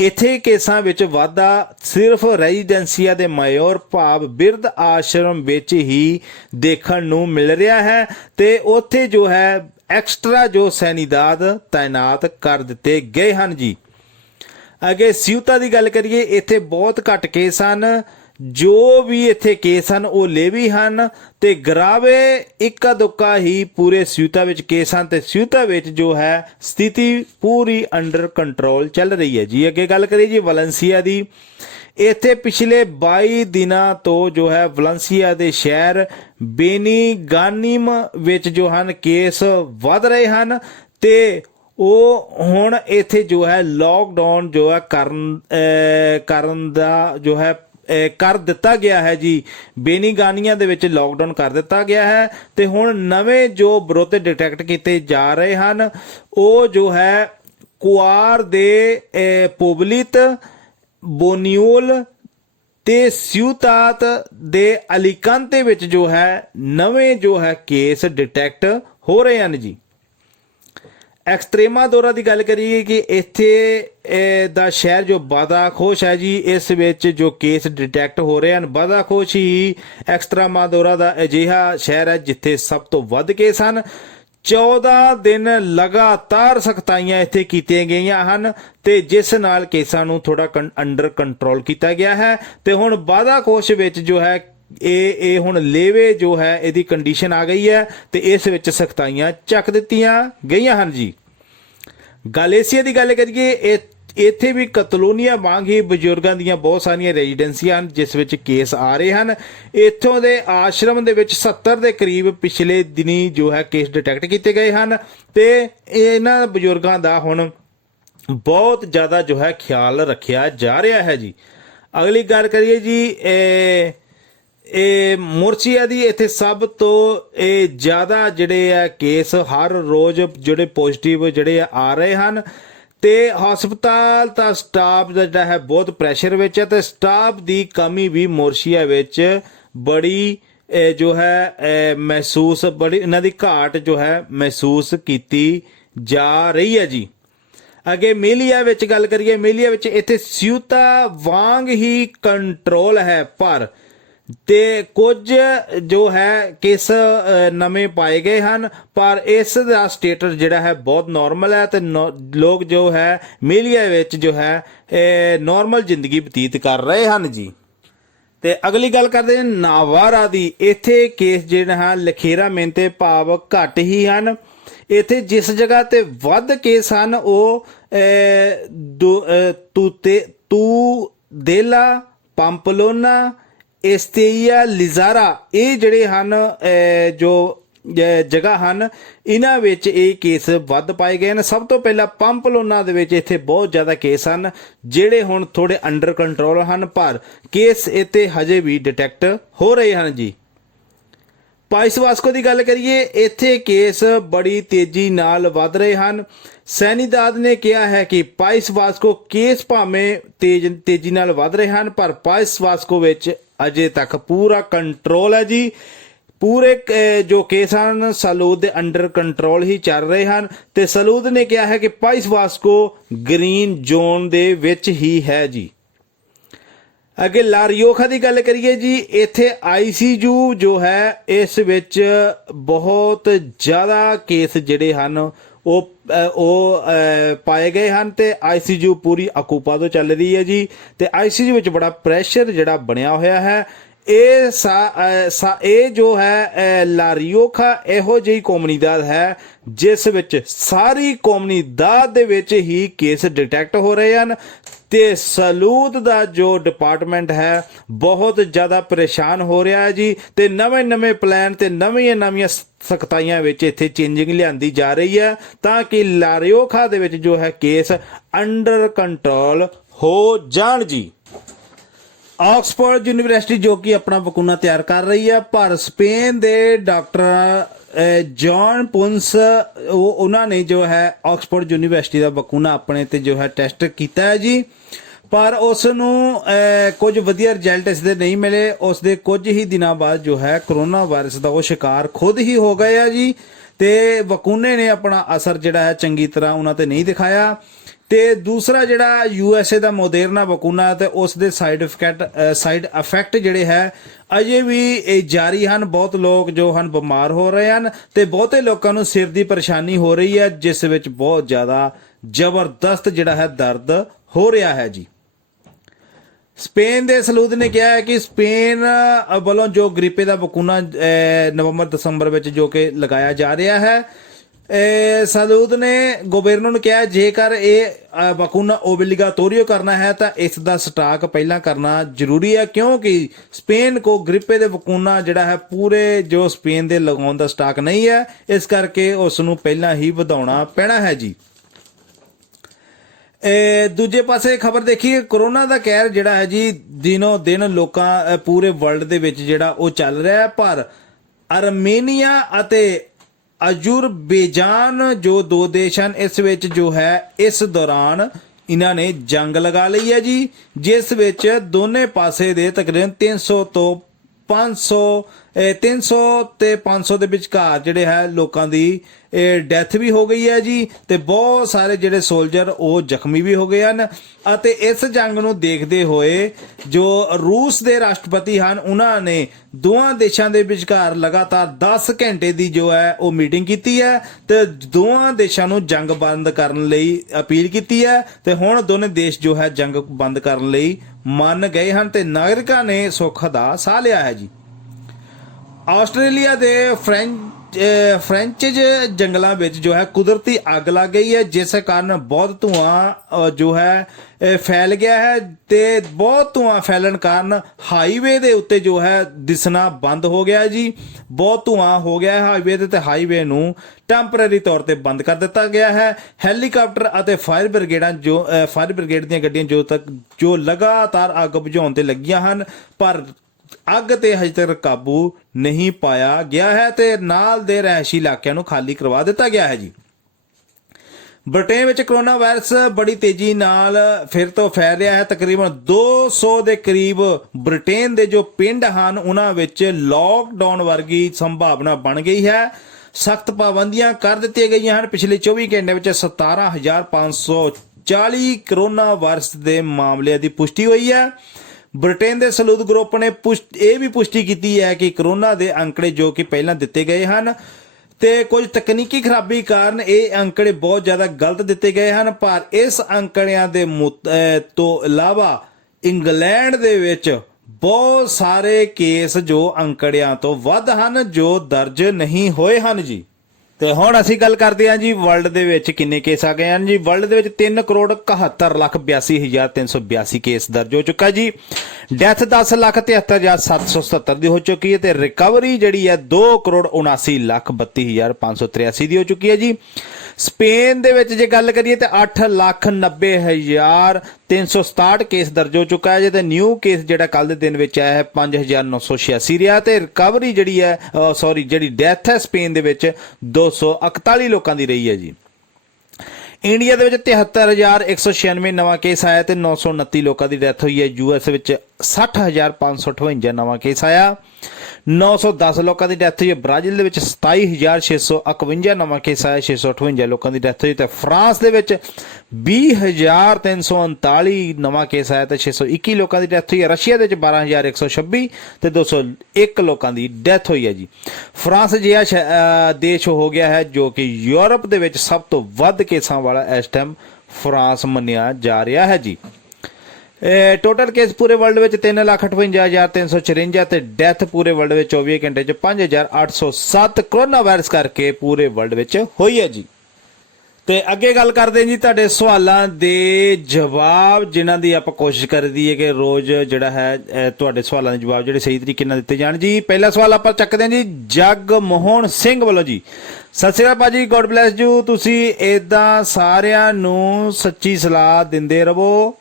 ਇੱਥੇ ਕੇਸਾਂ ਵਿੱਚ ਵਾਧਾ ਸਿਰਫ ਰੈਜ਼ੀਡੈਂਸੀਆਂ ਦੇ ਮਾਇਓਰ ਭਾਵ ਬਿਰਧ ਆਸ਼ਰਮ ਵਿੱਚ ਹੀ ਦੇਖਣ ਨੂੰ ਮਿਲ ਰਿਹਾ ਹੈ ਤੇ ਉੱਥੇ ਜੋ ਹੈ ਐਕਸਟਰਾ ਜੋ ਸੈਨਿਦਾਦ ਤਾਇਨਾਤ ਕਰ ਦਿੱਤੇ ਗਏ ਹਨ ਜੀ। ਅੱਗੇ ਸਿਊਤਾ ਦੀ ਗੱਲ ਕਰੀਏ, ਇੱਥੇ ਬਹੁਤ ਘੱਟ ਕੇਸ ਹਨ। ਜੋ ਵੀ ਇੱਥੇ ਕੇਸ ਹਨ ਉਹ ਲੇਵੀ ਹਨ ਤੇ ਗਰਾਵੇ ਇੱਕਾ ਦੁੱਕਾ ਹੀ ਪੂਰੇ ਸਿਊਤਾ ਵਿੱਚ ਕੇਸ ਹਨ ਤੇ ਸਿਊਤਾ ਵਿੱਚ ਜੋ ਹੈ ਸਥਿਤੀ ਪੂਰੀ ਅੰਡਰ ਕੰਟਰੋਲ ਚੱਲ ਰਹੀ ਹੈ ਜੀ। ਅੱਗੇ ਗੱਲ ਕਰੀਏ ਜੀ ਵਲੈਂਸੀਆ ਦੀ, ਇੱਥੇ ਪਿਛਲੇ 22 ਦਿਨਾਂ ਤੋਂ ਜੋ ਹੈ ਵਲੈਂਸੀਆ ਦੇ ਸ਼ਹਿਰ ਬੇਨੀਗਾਨਿਮ ਵਿੱਚ ਜੋ ਹਨ ਕੇਸ ਵੱਧ ਰਹੇ ਹਨ ਤੇ ਉਹ ਹੁਣ ਇੱਥੇ ਜੋ ਹੈ ਲੋਕਡਾਊਨ ਜੋ ਹੈ ਕਰਨ ਦਾ ਜੋ ਹੈ ਕਰ ਦਿੱਤਾ ਗਿਆ ਹੈ ਜੀ। ਬੇਨੀਗਾਨੀਆਂ ਦੇ ਵਿੱਚ ਲੋਕਡਾਊਨ ਕਰ ਦਿੱਤਾ ਗਿਆ ਹੈ ਤੇ ਹੁਣ ਨਵੇਂ ਜੋ ਬਰੋਤੇ ਡਿਟੈਕਟ ਕੀਤੇ ਜਾ ਰਹੇ ਹਨ ਉਹ ਜੋ ਹੈ ਕੁਆਰ ਦੇ ਪੋਬਲਿਤ, ਬੋਨੀਓਲ ਤੇ ਸਿਊਤਾਤ ਦੇ ਅਲੀਕਾਂਤੇ ਵਿੱਚ ਜੋ ਹੈ ਨਵੇਂ ਜੋ ਹੈ ਕੇਸ ਡਿਟੈਕਟ ਹੋ ਰਹੇ ਹਨ ਜੀ। ਐਕਸਟ੍ਰੇਮਾਦੋਰਾ ਦੀ ਗੱਲ ਕਰੀਏ ਕਿ ਇੱਥੇ ਦਾ ਸ਼ਹਿਰ ਜੋ ਬਾਦਾਖੋਸ਼ ਹੈ ਜੀ, ਇਸ ਵਿੱਚ ਜੋ ਕੇਸ ਡਿਟੈਕਟ ਹੋ ਰਹੇ ਹਨ। ਬਾਦਾਖੋਸ਼ ਹੀ ਐਕਸਟ੍ਰੇਮਾਦੋਰਾ ਦਾ ਅਜਿਹਾ ਸ਼ਹਿਰ ਹੈ ਜਿੱਥੇ ਸਭ ਤੋਂ ਵੱਧ ਕੇਸ ਹਨ। 14 ਦਿਨ ਲਗਾਤਾਰ ਸਖਤਾਈਆਂ ਇੱਥੇ ਕੀਤੀਆਂ ਗਈਆਂ ਹਨ ਤੇ ਜਿਸ ਨਾਲ ਕੇਸਾਂ ਨੂੰ ਥੋੜਾ ਅੰਡਰ ਕੰਟਰੋਲ ਕੀਤਾ ਗਿਆ ਹੈ ਤੇ ਹੁਣ ਬਾਦਾਖੋਸ਼ ਵਿੱਚ ਜੋ ਹੈ ਇਹ ਹੁਣ ਲੇਵੇ ਜੋ ਹੈ ਇਹਦੀ ਕੰਡੀਸ਼ਨ ਆ ਗਈ ਹੈ ਤੇ ਇਸ ਵਿੱਚ ਸਖਤਾਈਆਂ ਚੱਕ ਦਿੱਤੀਆਂ ਗਈਆਂ ਹਨ ਜੀ। ਗਾਲੇਸੀਆ ਦੀ ਗੱਲ ਕਰੀਏ, ਇੱਥੇ ਵੀ ਕਤਲੋਨੀਆ ਵਾਂਗ ਹੀ ਬਜ਼ੁਰਗਾਂ ਦੀਆਂ ਬਹੁਤ ਸਾਰੀਆਂ ਰੈਜ਼ੀਡੈਂਸੀਆਂ ਹਨ ਜਿਸ ਵਿੱਚ ਕੇਸ ਆ ਰਹੇ ਹਨ। ਇੱਥੋਂ ਦੇ ਆਸ਼ਰਮ ਦੇ ਵਿੱਚ 70 ਦੇ ਕਰੀਬ ਪਿਛਲੇ ਦਿਨੀ ਜੋ ਹੈ ਕੇਸ ਡਿਟੈਕਟ ਕੀਤੇ ਗਏ ਹਨ ਤੇ ਇਹਨਾਂ ਬਜ਼ੁਰਗਾਂ ਦਾ ਹੁਣ ਬਹੁਤ ਜ਼ਿਆਦਾ ਜੋ ਹੈ ਖਿਆਲ ਰੱਖਿਆ ਜਾ ਰਿਹਾ ਹੈ ਜੀ। ਅਗਲੀ ਗੱਲ ਕਰੀਏ ਜੀ ਮੁਰਸੀਆ ਦੀ, ਇੱਥੇ ਸਭ ਤੋਂ ਜ਼ਿਆਦਾ ਜਿਹੜੇ ਆ ਕੇਸ ਹਰ ਰੋਜ਼ ਜਿਹੜੇ ਪੋਜ਼ਿਟਿਵ ਜਿਹੜੇ ਆ ਰਹੇ ਹਨ ਤੇ ਹਸਪਤਾਲ ਦਾ ਸਟਾਫ ਦਾ ਜਿਹੜਾ ਹੈ ਬਹੁਤ ਪ੍ਰੈਸ਼ਰ ਵਿੱਚ ਹੈ ਤੇ ਸਟਾਫ ਦੀ ਕਮੀ ਵੀ ਮੁਰਸੀਆ ਵਿੱਚ ਬੜੀ ਜੋ ਹੈ ਮਹਿਸੂਸ ਬੜੀ ਇਹਨਾਂ ਦੀ ਘਾਟ ਜੋ ਹੈ ਮਹਿਸੂਸ ਕੀਤੀ ਜਾ ਰਹੀ ਹੈ ਜੀ। ਅੱਗੇ ਮੇਲੀਆ ਵਿੱਚ ਗੱਲ ਕਰੀਏ, ਮੇਲੀਆ ਵਿੱਚ ਇੱਥੇ ਸਿਊਤਾ ਵਾਂਗ ਹੀ ਕੰਟਰੋਲ ਹੈ ਪਰ ਤੇ ਕੁਝ ਜੋ ਹੈ ਕੇਸ ਨਵੇਂ ਪਾਏ ਗਏ ਹਨ ਪਰ ਇਸ ਦਾ ਸਟੇਟਸ ਜਿਹੜਾ ਹੈ ਬਹੁਤ ਨਾਰਮਲ ਹੈ ਤੇ ਲੋਕ ਜੋ ਹੈ ਮੇਲੀਆ ਵਿੱਚ ਜੋ ਹੈ ਨਾਰਮਲ ਜ਼ਿੰਦਗੀ ਬਤੀਤ ਕਰ ਰਹੇ ਹਨ ਜੀ। ਤੇ ਅਗਲੀ ਗੱਲ ਕਰਦੇ ਹਾਂ ਨਾਵਾਰਾ ਦੀ, ਇੱਥੇ ਕੇਸ ਜਿਹੜੇ ਹਨ ਲਖੇਰਾ ਮਿਹਨਤੇ ਭਾਵ ਘੱਟ ਹੀ ਹਨ। ਇੱਥੇ ਜਿਸ ਜਗ੍ਹਾ ਤੇ ਵੱਧ ਕੇਸ ਹਨ ਉਹ ਤੂਦੇਲਾ, ਪੰਪਲੋਨਾ, ਐਸਤੇਈਆ, ਲਿਜ਼ਾਰਾ, ਇਹ ਜਿਹੜੇ ਹਨ ਜੋ ਜਗ੍ਹਾ ਹਨ ਇਹਨਾਂ ਵਿੱਚ ਇਹ ਕੇਸ ਵੱਧ ਪਾਏ ਗਏ ਹਨ। ਸਭ ਤੋਂ ਪਹਿਲਾਂ ਪੰਪਲੋਨਾ ਦੇ ਵਿੱਚ ਇੱਥੇ ਬਹੁਤ ਜ਼ਿਆਦਾ ਕੇਸ ਹਨ ਜਿਹੜੇ ਹੁਣ ਥੋੜੇ ਅੰਡਰ ਕੰਟਰੋਲ ਹਨ ਪਰ ਕੇਸ ਇੱਥੇ ਹਜੇ ਵੀ ਡਿਟੈਕਟ ਹੋ ਰਹੇ ਹਨ ਜੀ। ਪਾਇਸ ਵਾਸਕੋ ਦੀ ਗੱਲ ਕਰੀਏ, ਇੱਥੇ ਕੇਸ ਬੜੀ ਤੇਜ਼ੀ ਨਾਲ ਵੱਧ ਰਹੇ ਹਨ। ਸੈਨੀਦਾਦ ਨੇ ਕਿਹਾ ਹੈ ਕਿ ਪਾਇਸ ਵਾਸਕੋ ਕੇਸ ਭਾਵੇਂ ਤੇਜ਼ੀ ਨਾਲ ਵੱਧ ਰਹੇ ਹਨ ਪਰ ਪਾਇਸ ਵਾਸਕੋ ਵਿੱਚ ਅਜੇ ਤੱਕ ਪੂਰਾ ਕੰਟਰੋਲ ਹੈ ਜੀ। ਪੂਰੇ ਜੋ ਕੇਸ ਹਨ ਸਲੂਦ ਦੇ ਅੰਡਰ ਕੰਟਰੋਲ ਹੀ ਚੱਲ ਰਹੇ ਹਨ ਤੇ ਸਲੂਦ ਨੇ ਕਿਹਾ ਹੈ ਕਿ ਪਾਇਸ ਵਾਸਕੋ ਗ੍ਰੀਨ ਜ਼ੋਨ ਦੇ ਵਿੱਚ ਹੀ ਹੈ ਜੀ। ਅੱਗੇ ਲਾਰੀਓਖਾ ਦੀ ਗੱਲ ਕਰੀਏ ਜੀ, ਇੱਥੇ ਆਈਸੀਯੂ ਜੋ ਹੈ ਇਸ ਵਿੱਚ ਬਹੁਤ ਜ਼ਿਆਦਾ ਕੇਸ ਜਿਹੜੇ ਹਨ ਉਹ ਪਾਏ ਗਏ ਹਨ ਤੇ ਆਈਸੀਯੂ ਪੂਰੀ ਅਕੂਪਾ ਤੋਂ ਚੱਲ ਰਹੀ ਹੈ ਜੀ ਤੇ ਆਈਸੀਯੂ ਵਿੱਚ ਬੜਾ ਪ੍ਰੈਸ਼ਰ ਜਿਹੜਾ ਬਣਿਆ ਹੋਇਆ ਹੈ। ਇਹ ਜੋ ਹੈ ਲਾਰੀਓਖਾ ਇਹੋ ਜਿਹੀ ਕੌਮਨੀਦਾਦ ਹੈ ਜਿਸ ਵਿੱਚ ਸਾਰੀ ਕੌਮਨੀਦਾਦ ਦੇ ਵਿੱਚ ਹੀ ਕੇਸ ਡਿਟੈਕਟ ਹੋ ਰਹੇ ਹਨ ਤੇ ਸਲੂਦ ਦਾ ਜੋ ਡਿਪਾਰਟਮੈਂਟ ਹੈ ਬਹੁਤ ਜ਼ਿਆਦਾ ਪਰੇਸ਼ਾਨ ਹੋ ਰਿਹਾ ਹੈ ਜੀ ਤੇ ਨਵੇਂ ਪਲਾਨ ਤੇ ਨਵੀਆਂ ਸਖਤਾਈਆਂ ਵਿੱਚ ਇੱਥੇ ਚੇਂਜਿੰਗ ਲਿਆਂਦੀ ਜਾ ਰਹੀ ਹੈ ਤਾਂ ਕਿ ਲਾਰੀਓਖਾ ਦੇ ਵਿੱਚ ਜੋ ਹੈ ਕੇਸ ਅੰਡਰ ਕੰਟਰੋਲ ਹੋ ਜਾਣ ਜੀ। ਆਕਸਫੋਰਡ ਯੂਨੀਵਰਸਿਟੀ ਜੋ ਕਿ ਆਪਣਾ ਵਕੂਨਾ ਤਿਆਰ ਕਰ ਰਹੀ ਹੈ ਪਰ ਸਪੇਨ ਦੇ ਡਾਕਟਰ ਜੌਨ ਪੁੰਸ ਉਹਨਾਂ ਨੇ ਜੋ ਹੈ ਆਕਸਫੋਰਡ ਯੂਨੀਵਰਸਿਟੀ ਦਾ ਵਕੂਨਾ ਆਪਣੇ ਤੇ ਜੋ ਹੈ ਟੈਸਟ ਕੀਤਾ ਹੈ ਜੀ ਪਰ ਉਸ ਨੂੰ ਕੁਝ ਵਧੀਆ ਰਿਜ਼ਲਟ ਇਸ ਦੇ ਨਹੀਂ ਮਿਲੇ। ਉਸ ਦੇ ਕੁਝ ਹੀ ਦਿਨਾਂ ਬਾਅਦ ਜੋ ਹੈ ਕਰੋਨਾ ਵਾਇਰਸ ਦਾ ਉਹ ਸ਼ਿਕਾਰ ਖੁਦ ਹੀ ਹੋ ਗਏ ਆ ਜੀ ਤੇ ਵਕੂਨੇ ਨੇ ਆਪਣਾ ਅਸਰ ਜਿਹੜਾ ਹੈ ਚੰਗੀ ਤਰ੍ਹਾਂ ਉਹਨਾਂ ਤੇ ਨਹੀਂ ਦਿਖਾਇਆ। ਤੇ ਦੂਸਰਾ ਜਿਹੜਾ USA ਦਾ ਮੋਡਰਨਾ ਵਕੂਨਾ ਤੇ ਉਸ ਦੇ ਸਾਈਡ ਇਫੈਕਟ ਜਿਹੜੇ ਹੈ ਅਜੇ ਵੀ ਇਹ ਜਾਰੀ ਹਨ। ਬਹੁਤ ਲੋਕ ਜੋ ਹਨ ਬਿਮਾਰ ਹੋ ਰਹੇ ਹਨ ਤੇ ਬਹੁਤੇ ਲੋਕਾਂ ਨੂੰ ਸਿਰ ਦੀ ਪਰੇਸ਼ਾਨੀ ਹੋ ਰਹੀ ਹੈ, ਜਿਸ ਵਿੱਚ ਬਹੁਤ ਜ਼ਿਆਦਾ ਜ਼ਬਰਦਸਤ ਜਿਹੜਾ ਹੈ ਦਰਦ ਹੋ ਰਿਹਾ ਹੈ ਜੀ। ਸਪੇਨ ਦੇ ਸਲੂਦ ਨੇ ਕਿਹਾ ਹੈ ਕਿ ਸਪੇਨ ਵੱਲੋਂ ਜੋ ਗ੍ਰੀਪੇ ਦਾ ਵਕੂਨਾ ਨਵੰਬਰ-ਦਸੰਬਰ ਵਿੱਚ ਜੋ ਕਿ ਲਗਾਇਆ ਜਾ ਰਿਹਾ ਹੈ, ਸਲੂਦ ਨੇ ਗੋਬਰਨੋ ਨੂੰ ਕਿਹਾ ਜੇਕਰ ਇਹ ਵਕੂਨਾ ਓਬਲੀਗਾਟੋਰੀਓ ਕਰਨਾ ਹੈ ਤਾਂ ਇਸ ਦਾ ਸਟਾਕ ਪਹਿਲਾਂ ਕਰਨਾ ਜ਼ਰੂਰੀ ਹੈ, ਕਿਉਂਕਿ ਸਪੇਨ ਕੋ ਗ੍ਰੀਪੇ ਦੇ ਵਕੂਨਾ ਜਿਹੜਾ ਹੈ ਪੂਰੇ ਜੋ ਸਪੇਨ ਦੇ ਲਗਾਉਣ ਦਾ ਸਟਾਕ ਨਹੀਂ ਹੈ, ਇਸ ਕਰਕੇ ਉਸ ਨੂੰ ਪਹਿਲਾਂ ਹੀ ਵਧਾਉਣਾ ਪੈਣਾ ਹੈ ਜੀ। ਦੂਜੇ ਪਾਸੇ ਖਬਰ ਦੇਖੀਏ, ਕੋਰੋਨਾ ਦਾ ਕਹਿਰ ਜਿਹੜਾ ਹੈ ਜੀ ਦਿਨੋਂ ਦਿਨ ਲੋਕਾਂ ਪੂਰੇ ਵਰਲਡ ਦੇ ਵਿੱਚ ਜਿਹੜਾ ਉਹ ਚੱਲ ਰਿਹਾ ਹੈ, ਪਰ ਅਰਮੇਨੀਆ ਅਤੇ ਅਜ਼ਰਬੈਜਾਨ ਜੋ ਦੋ ਦੇਸ਼ ਹਨ ਇਸ ਵਿੱਚ ਜੋ ਹੈ ਇਸ ਦੌਰਾਨ ਇਹਨਾਂ ਨੇ ਜੰਗ ਲਗਾ ਲਈ ਹੈ ਜੀ, ਜਿਸ ਵਿੱਚ ਦੋਨੇ ਪਾਸੇ ਦੇ ਤਕਰੀਬਨ 300 ਤੇ 500 ਦੇ ਵਿਚਕਾਰ ਜਿਹੜੇ ਹੈ ਲੋਕਾਂ ਦੀ ਡੈਥ ਵੀ ਹੋ ਗਈ ਹੈ ਜੀ, ਤੇ ਬਹੁਤ ਸਾਰੇ ਜਿਹੜੇ ਸੋਲਜਰ ਉਹ ਜ਼ਖਮੀ ਵੀ ਹੋ ਗਏ ਹਨ। ਅਤੇ ਇਸ ਜੰਗ ਨੂੰ ਦੇਖਦੇ ਹੋਏ ਜੋ ਰੂਸ ਦੇ ਰਾਸ਼ਟਰਪਤੀ ਹਨ ਉਹਨਾਂ ਨੇ ਦੋਵਾਂ ਦੇਸ਼ਾਂ ਦੇ ਵਿਚਕਾਰ ਲਗਾਤਾਰ 10 ਘੰਟੇ ਦੀ ਜੋ ਹੈ ਉਹ ਮੀਟਿੰਗ ਕੀਤੀ ਹੈ ਤੇ ਦੋਵਾਂ ਦੇਸ਼ਾਂ ਨੂੰ ਜੰਗ ਬੰਦ ਕਰਨ ਲਈ ਅਪੀਲ ਕੀਤੀ ਹੈ, ਤੇ ਹੁਣ ਦੋਨੇ ਦੇਸ਼ ਜੋ ਹੈ ਜੰਗ ਬੰਦ ਕਰਨ ਲਈ ਮੰਨ ਗਏ ਹਨ ਤੇ ਨਾਗਰਿਕਾਂ ਨੇ ਸੁੱਖ ਦਾ ਸਾਹ ਲਿਆ ਹੈ ਜੀ। ਆਸਟ੍ਰੇਲੀਆ ਦੇ ਫ੍ਰੈਂਚਜ਼ ਜੰਗਲਾਂ ਵਿੱਚ ਜੋ ਹੈ ਕੁਦਰਤੀ ਅੱਗ ਲੱਗ ਗਈ ਹੈ, ਜਿਸ ਕਾਰਨ ਬਹੁਤ ਧੂਆਂ ਜੋ ਹੈ ਫੈਲ ਗਿਆ ਹੈ ਤੇ ਬਹੁਤ ਧੂਆਂ ਫੈਲਣ ਕਾਰਨ ਹਾਈਵੇ ਦੇ ਉੱਤੇ ਜੋ ਹੈ ਦਿਸਣਾ ਬੰਦ ਹੋ ਗਿਆ ਜੀ। ਬਹੁਤ ਧੂਆਂ ਹੋ ਗਿਆ ਹੈ ਹਾਈਵੇ ਤੇ ਹਾਈਵੇ ਨੂੰ ਟੈਂਪਰੇਰੀ ਤੌਰ ਤੇ ਬੰਦ ਕਰ ਦਿੱਤਾ ਗਿਆ ਹੈ। ਹੈਲੀਕਾਪਟਰ ਅਤੇ ਫਾਇਰ ਬ੍ਰਿਗੇਡ ਦੀਆਂ ਗੱਡੀਆਂ ਜੋ ਲਗਾਤਾਰ ਅੱਗ ਬੁਝਾਉਣ ਤੇ ਲੱਗੀਆਂ ਹਨ, ਪਰ ਅੱਗ ਤੇ ਹਜੇ ਤੱਕ ਕਾਬੂ ਨਹੀਂ ਪਾਇਆ ਗਿਆ ਹੈ ਤੇ ਨਾਲ ਦੇ ਰਹਿਸ਼ੀ ਇਲਾਕਿਆਂ ਨੂੰ ਖਾਲੀ ਕਰਵਾ ਦਿੱਤਾ ਗਿਆ ਹੈ ਜੀ। ਬ੍ਰਿਟੇਨ ਵਿੱਚ ਕੋਰੋਨਾ ਵਾਇਰਸ ਬੜੀ ਤੇਜ਼ੀ ਨਾਲ ਫਿਰ ਤੋਂ ਫੈਲ ਰਿਹਾ ਹੈ। ਤਕਰੀਬਨ 200 ਦੇ ਕਰੀਬ ਬ੍ਰਿਟੇਨ ਦੇ ਜੋ ਪਿੰਡ ਹਨ ਉਹਨਾਂ ਵਿੱਚ ਲਾਕਡਾਊਨ ਵਰਗੀ ਸੰਭਾਵਨਾ ਬਣ ਗਈ ਹੈ। ਸਖਤ ਪਾਬੰਦੀਆਂ ਕਰ ਦਿੱਤੀਆਂ ਗਈਆਂ ਹਨ। ਪਿਛਲੇ 24 ਘੰਟੇ ਵਿੱਚ 17,540 ਕੋਰੋਨਾ ਵਾਇਰਸ ਦੇ ਮਾਮਲਿਆਂ ਦੀ ਪੁਸ਼ਟੀ ਹੋਈ ਹੈ। ਬ੍ਰਿਟੇਨ ਦੇ ਸਲੂਦ ਗਰੁੱਪ ਨੇ ਇਹ ਵੀ ਪੁਸ਼ਟੀ ਕੀਤੀ ਹੈ ਕਿ ਕੋਰੋਨਾ ਦੇ ਅੰਕੜੇ ਜੋ ਕਿ ਪਹਿਲਾਂ ਦਿੱਤੇ ਗਏ ਹਨ ਤੇ ਕੁਝ ਤਕਨੀਕੀ ਖਰਾਬੀ ਕਾਰਨ ਇਹ ਅੰਕੜੇ ਬਹੁਤ ਜ਼ਿਆਦਾ ਗਲਤ ਦਿੱਤੇ ਗਏ ਹਨ, ਪਰ ਇਸ ਅੰਕੜਿਆਂ ਦੇ ਤੋਂ ਇਲਾਵਾ ਇੰਗਲੈਂਡ ਦੇ ਵਿੱਚ ਬਹੁਤ ਸਾਰੇ ਕੇਸ ਜੋ ਅੰਕੜਿਆਂ ਤੋਂ ਵੱਧ ਹਨ ਜੋ ਦਰਜ ਨਹੀਂ ਹੋਏ ਹਨ ਜੀ। ਤੇ ਹੁਣ ਅਸੀਂ ਗੱਲ ਕਰਦੇ ਹਾਂ ਜੀ ਵਰਲਡ ਦੇ ਵਿੱਚ ਕਿੰਨੇ ਕੇਸ ਆ ਗਏ ਹਨ ਜੀ। ਵਰਲਡ ਦੇ ਵਿੱਚ 3,71,82,382 ਕੇਸ ਦਰਜ ਹੋ ਚੁੱਕਾ ਜੀ। ਡੈਥ 10,73,777 ਦੀ ਹੋ ਚੁੱਕੀ ਹੈ ਤੇ ਰਿਕਵਰੀ ਜਿਹੜੀ ਹੈ 2,79,32,583 ਦੀ ਹੋ ਚੁੱਕੀ ਹੈ ਜੀ। ਸਪੇਨ ਦੇ ਵਿੱਚ ਜੇ ਗੱਲ ਕਰੀਏ ਤੇ 8,90,367 ਕੇਸ ਦਰਜ ਹੋ ਚੁੱਕਾ ਹੈ ਜੀ ਤੇ ਨਿਊ ਕੇਸ ਜਿਹੜਾ ਕੱਲ ਦੇ ਦਿਨ ਵਿੱਚ ਆਇਆ ਹੈ 5,986 ਰਿਹਾ ਤੇ ਰਿਕਵਰੀ ਜਿਹੜੀ ਹੈ ਜਿਹੜੀ ਡੈਥ ਹੈ ਸਪੇਨ ਦੇ ਵਿੱਚ 241 ਲੋਕਾਂ ਦੀ ਰਹੀ ਹੈ ਜੀ। ਇੰਡੀਆ ਦੇ ਵਿੱਚ 73,196 ਨਵਾਂ ਕੇਸ ਆਇਆ ਤੇ 929 ਲੋਕਾਂ ਦੀ ਡੈਥ ਹੋਈ ਹੈ। US ਵਿੱਚ 60,558 ਨਵਾਂ ਕੇਸ ਆਇਆ, 910 ਲੋਕਾਂ ਦੀ ਡੈਥ ਹੋਈ ਹੈ। ਬ੍ਰਾਜ਼ੀਲ ਦੇ ਵਿੱਚ 27,651 ਨਵਾਂ ਕੇਸ ਆਇਆ, 658 ਲੋਕਾਂ ਦੀ ਡੈਥ ਹੋਈ ਤੇ ਫਰਾਂਸ ਦੇ ਵਿੱਚ 20,339 ਨਵਾਂ ਕੇਸ ਆਇਆ ਤੇ 621 ਲੋਕਾਂ ਦੀ ਡੈਥ ਹੋਈ ਹੈ। ਰਸ਼ੀਆ ਦੇ ਵਿੱਚ 12,126 ਤੇ 201 ਲੋਕਾਂ ਦੀ ਡੈਥ ਹੋਈ ਹੈ ਜੀ। ਫਰਾਂਸ ਅਜਿਹਾ ਦੇਸ਼ ਹੋ ਗਿਆ ਹੈ ਜੋ ਕਿ ਯੂਰਪ ਦੇ ਵਿੱਚ ਸਭ ਤੋਂ ਵੱਧ ਕੇਸਾਂ ਵਾਲਾ ਇਸ ਟਾਈਮ ਫਰਾਂਸ ਮੰਨਿਆ ਜਾ ਰਿਹਾ ਹੈ ਜੀ। ਟੋਟਲ ਕੇਸ ਪੂਰੇ ਵਰਲਡ ਵਿੱਚ 3,58,354 ਤੇ ਡੈਥ ਪੂਰੇ ਵਰਲਡ ਵਿੱਚ 24 ਘੰਟੇ 'ਚ 5,807 ਕੋਰੋਨਾ ਵਾਇਰਸ ਕਰਕੇ ਪੂਰੇ ਵਰਲਡ ਵਿੱਚ ਹੋਈ ਹੈ ਜੀ। ਤੇ ਅੱਗੇ ਗੱਲ ਕਰਦੇ ਜੀ ਤੁਹਾਡੇ ਸਵਾਲਾਂ ਦੇ ਜਵਾਬ, ਜਿਨ੍ਹਾਂ ਦੀ ਆਪਾਂ ਕੋਸ਼ਿਸ਼ ਕਰਦੀ ਹੈ ਕਿ ਰੋਜ਼ ਜਿਹੜਾ ਹੈ ਤੁਹਾਡੇ ਸਵਾਲਾਂ ਦੇ ਜਵਾਬ ਜਿਹੜੇ ਸਹੀ ਤਰੀਕੇ ਨਾਲ ਦਿੱਤੇ ਜਾਣ ਜੀ। ਪਹਿਲਾ ਸਵਾਲ ਆਪਾਂ ਚੱਕਦੇ ਹਾਂ ਜੀ ਜਗਮੋਹਨ ਸਿੰਘ ਵੱਲੋਂ ਜੀ। ਸਤਿ ਸ਼੍ਰੀ ਅਕਾਲ ਭਾਜੀ, ਗੋਡ ਬਲੈਸ ਯੂ। ਤੁਸੀਂ ਇਦਾਂ ਸਾਰਿਆਂ ਨੂੰ ਸੱਚੀ ਸਲਾਹ ਦਿੰਦੇ ਰਹੋ।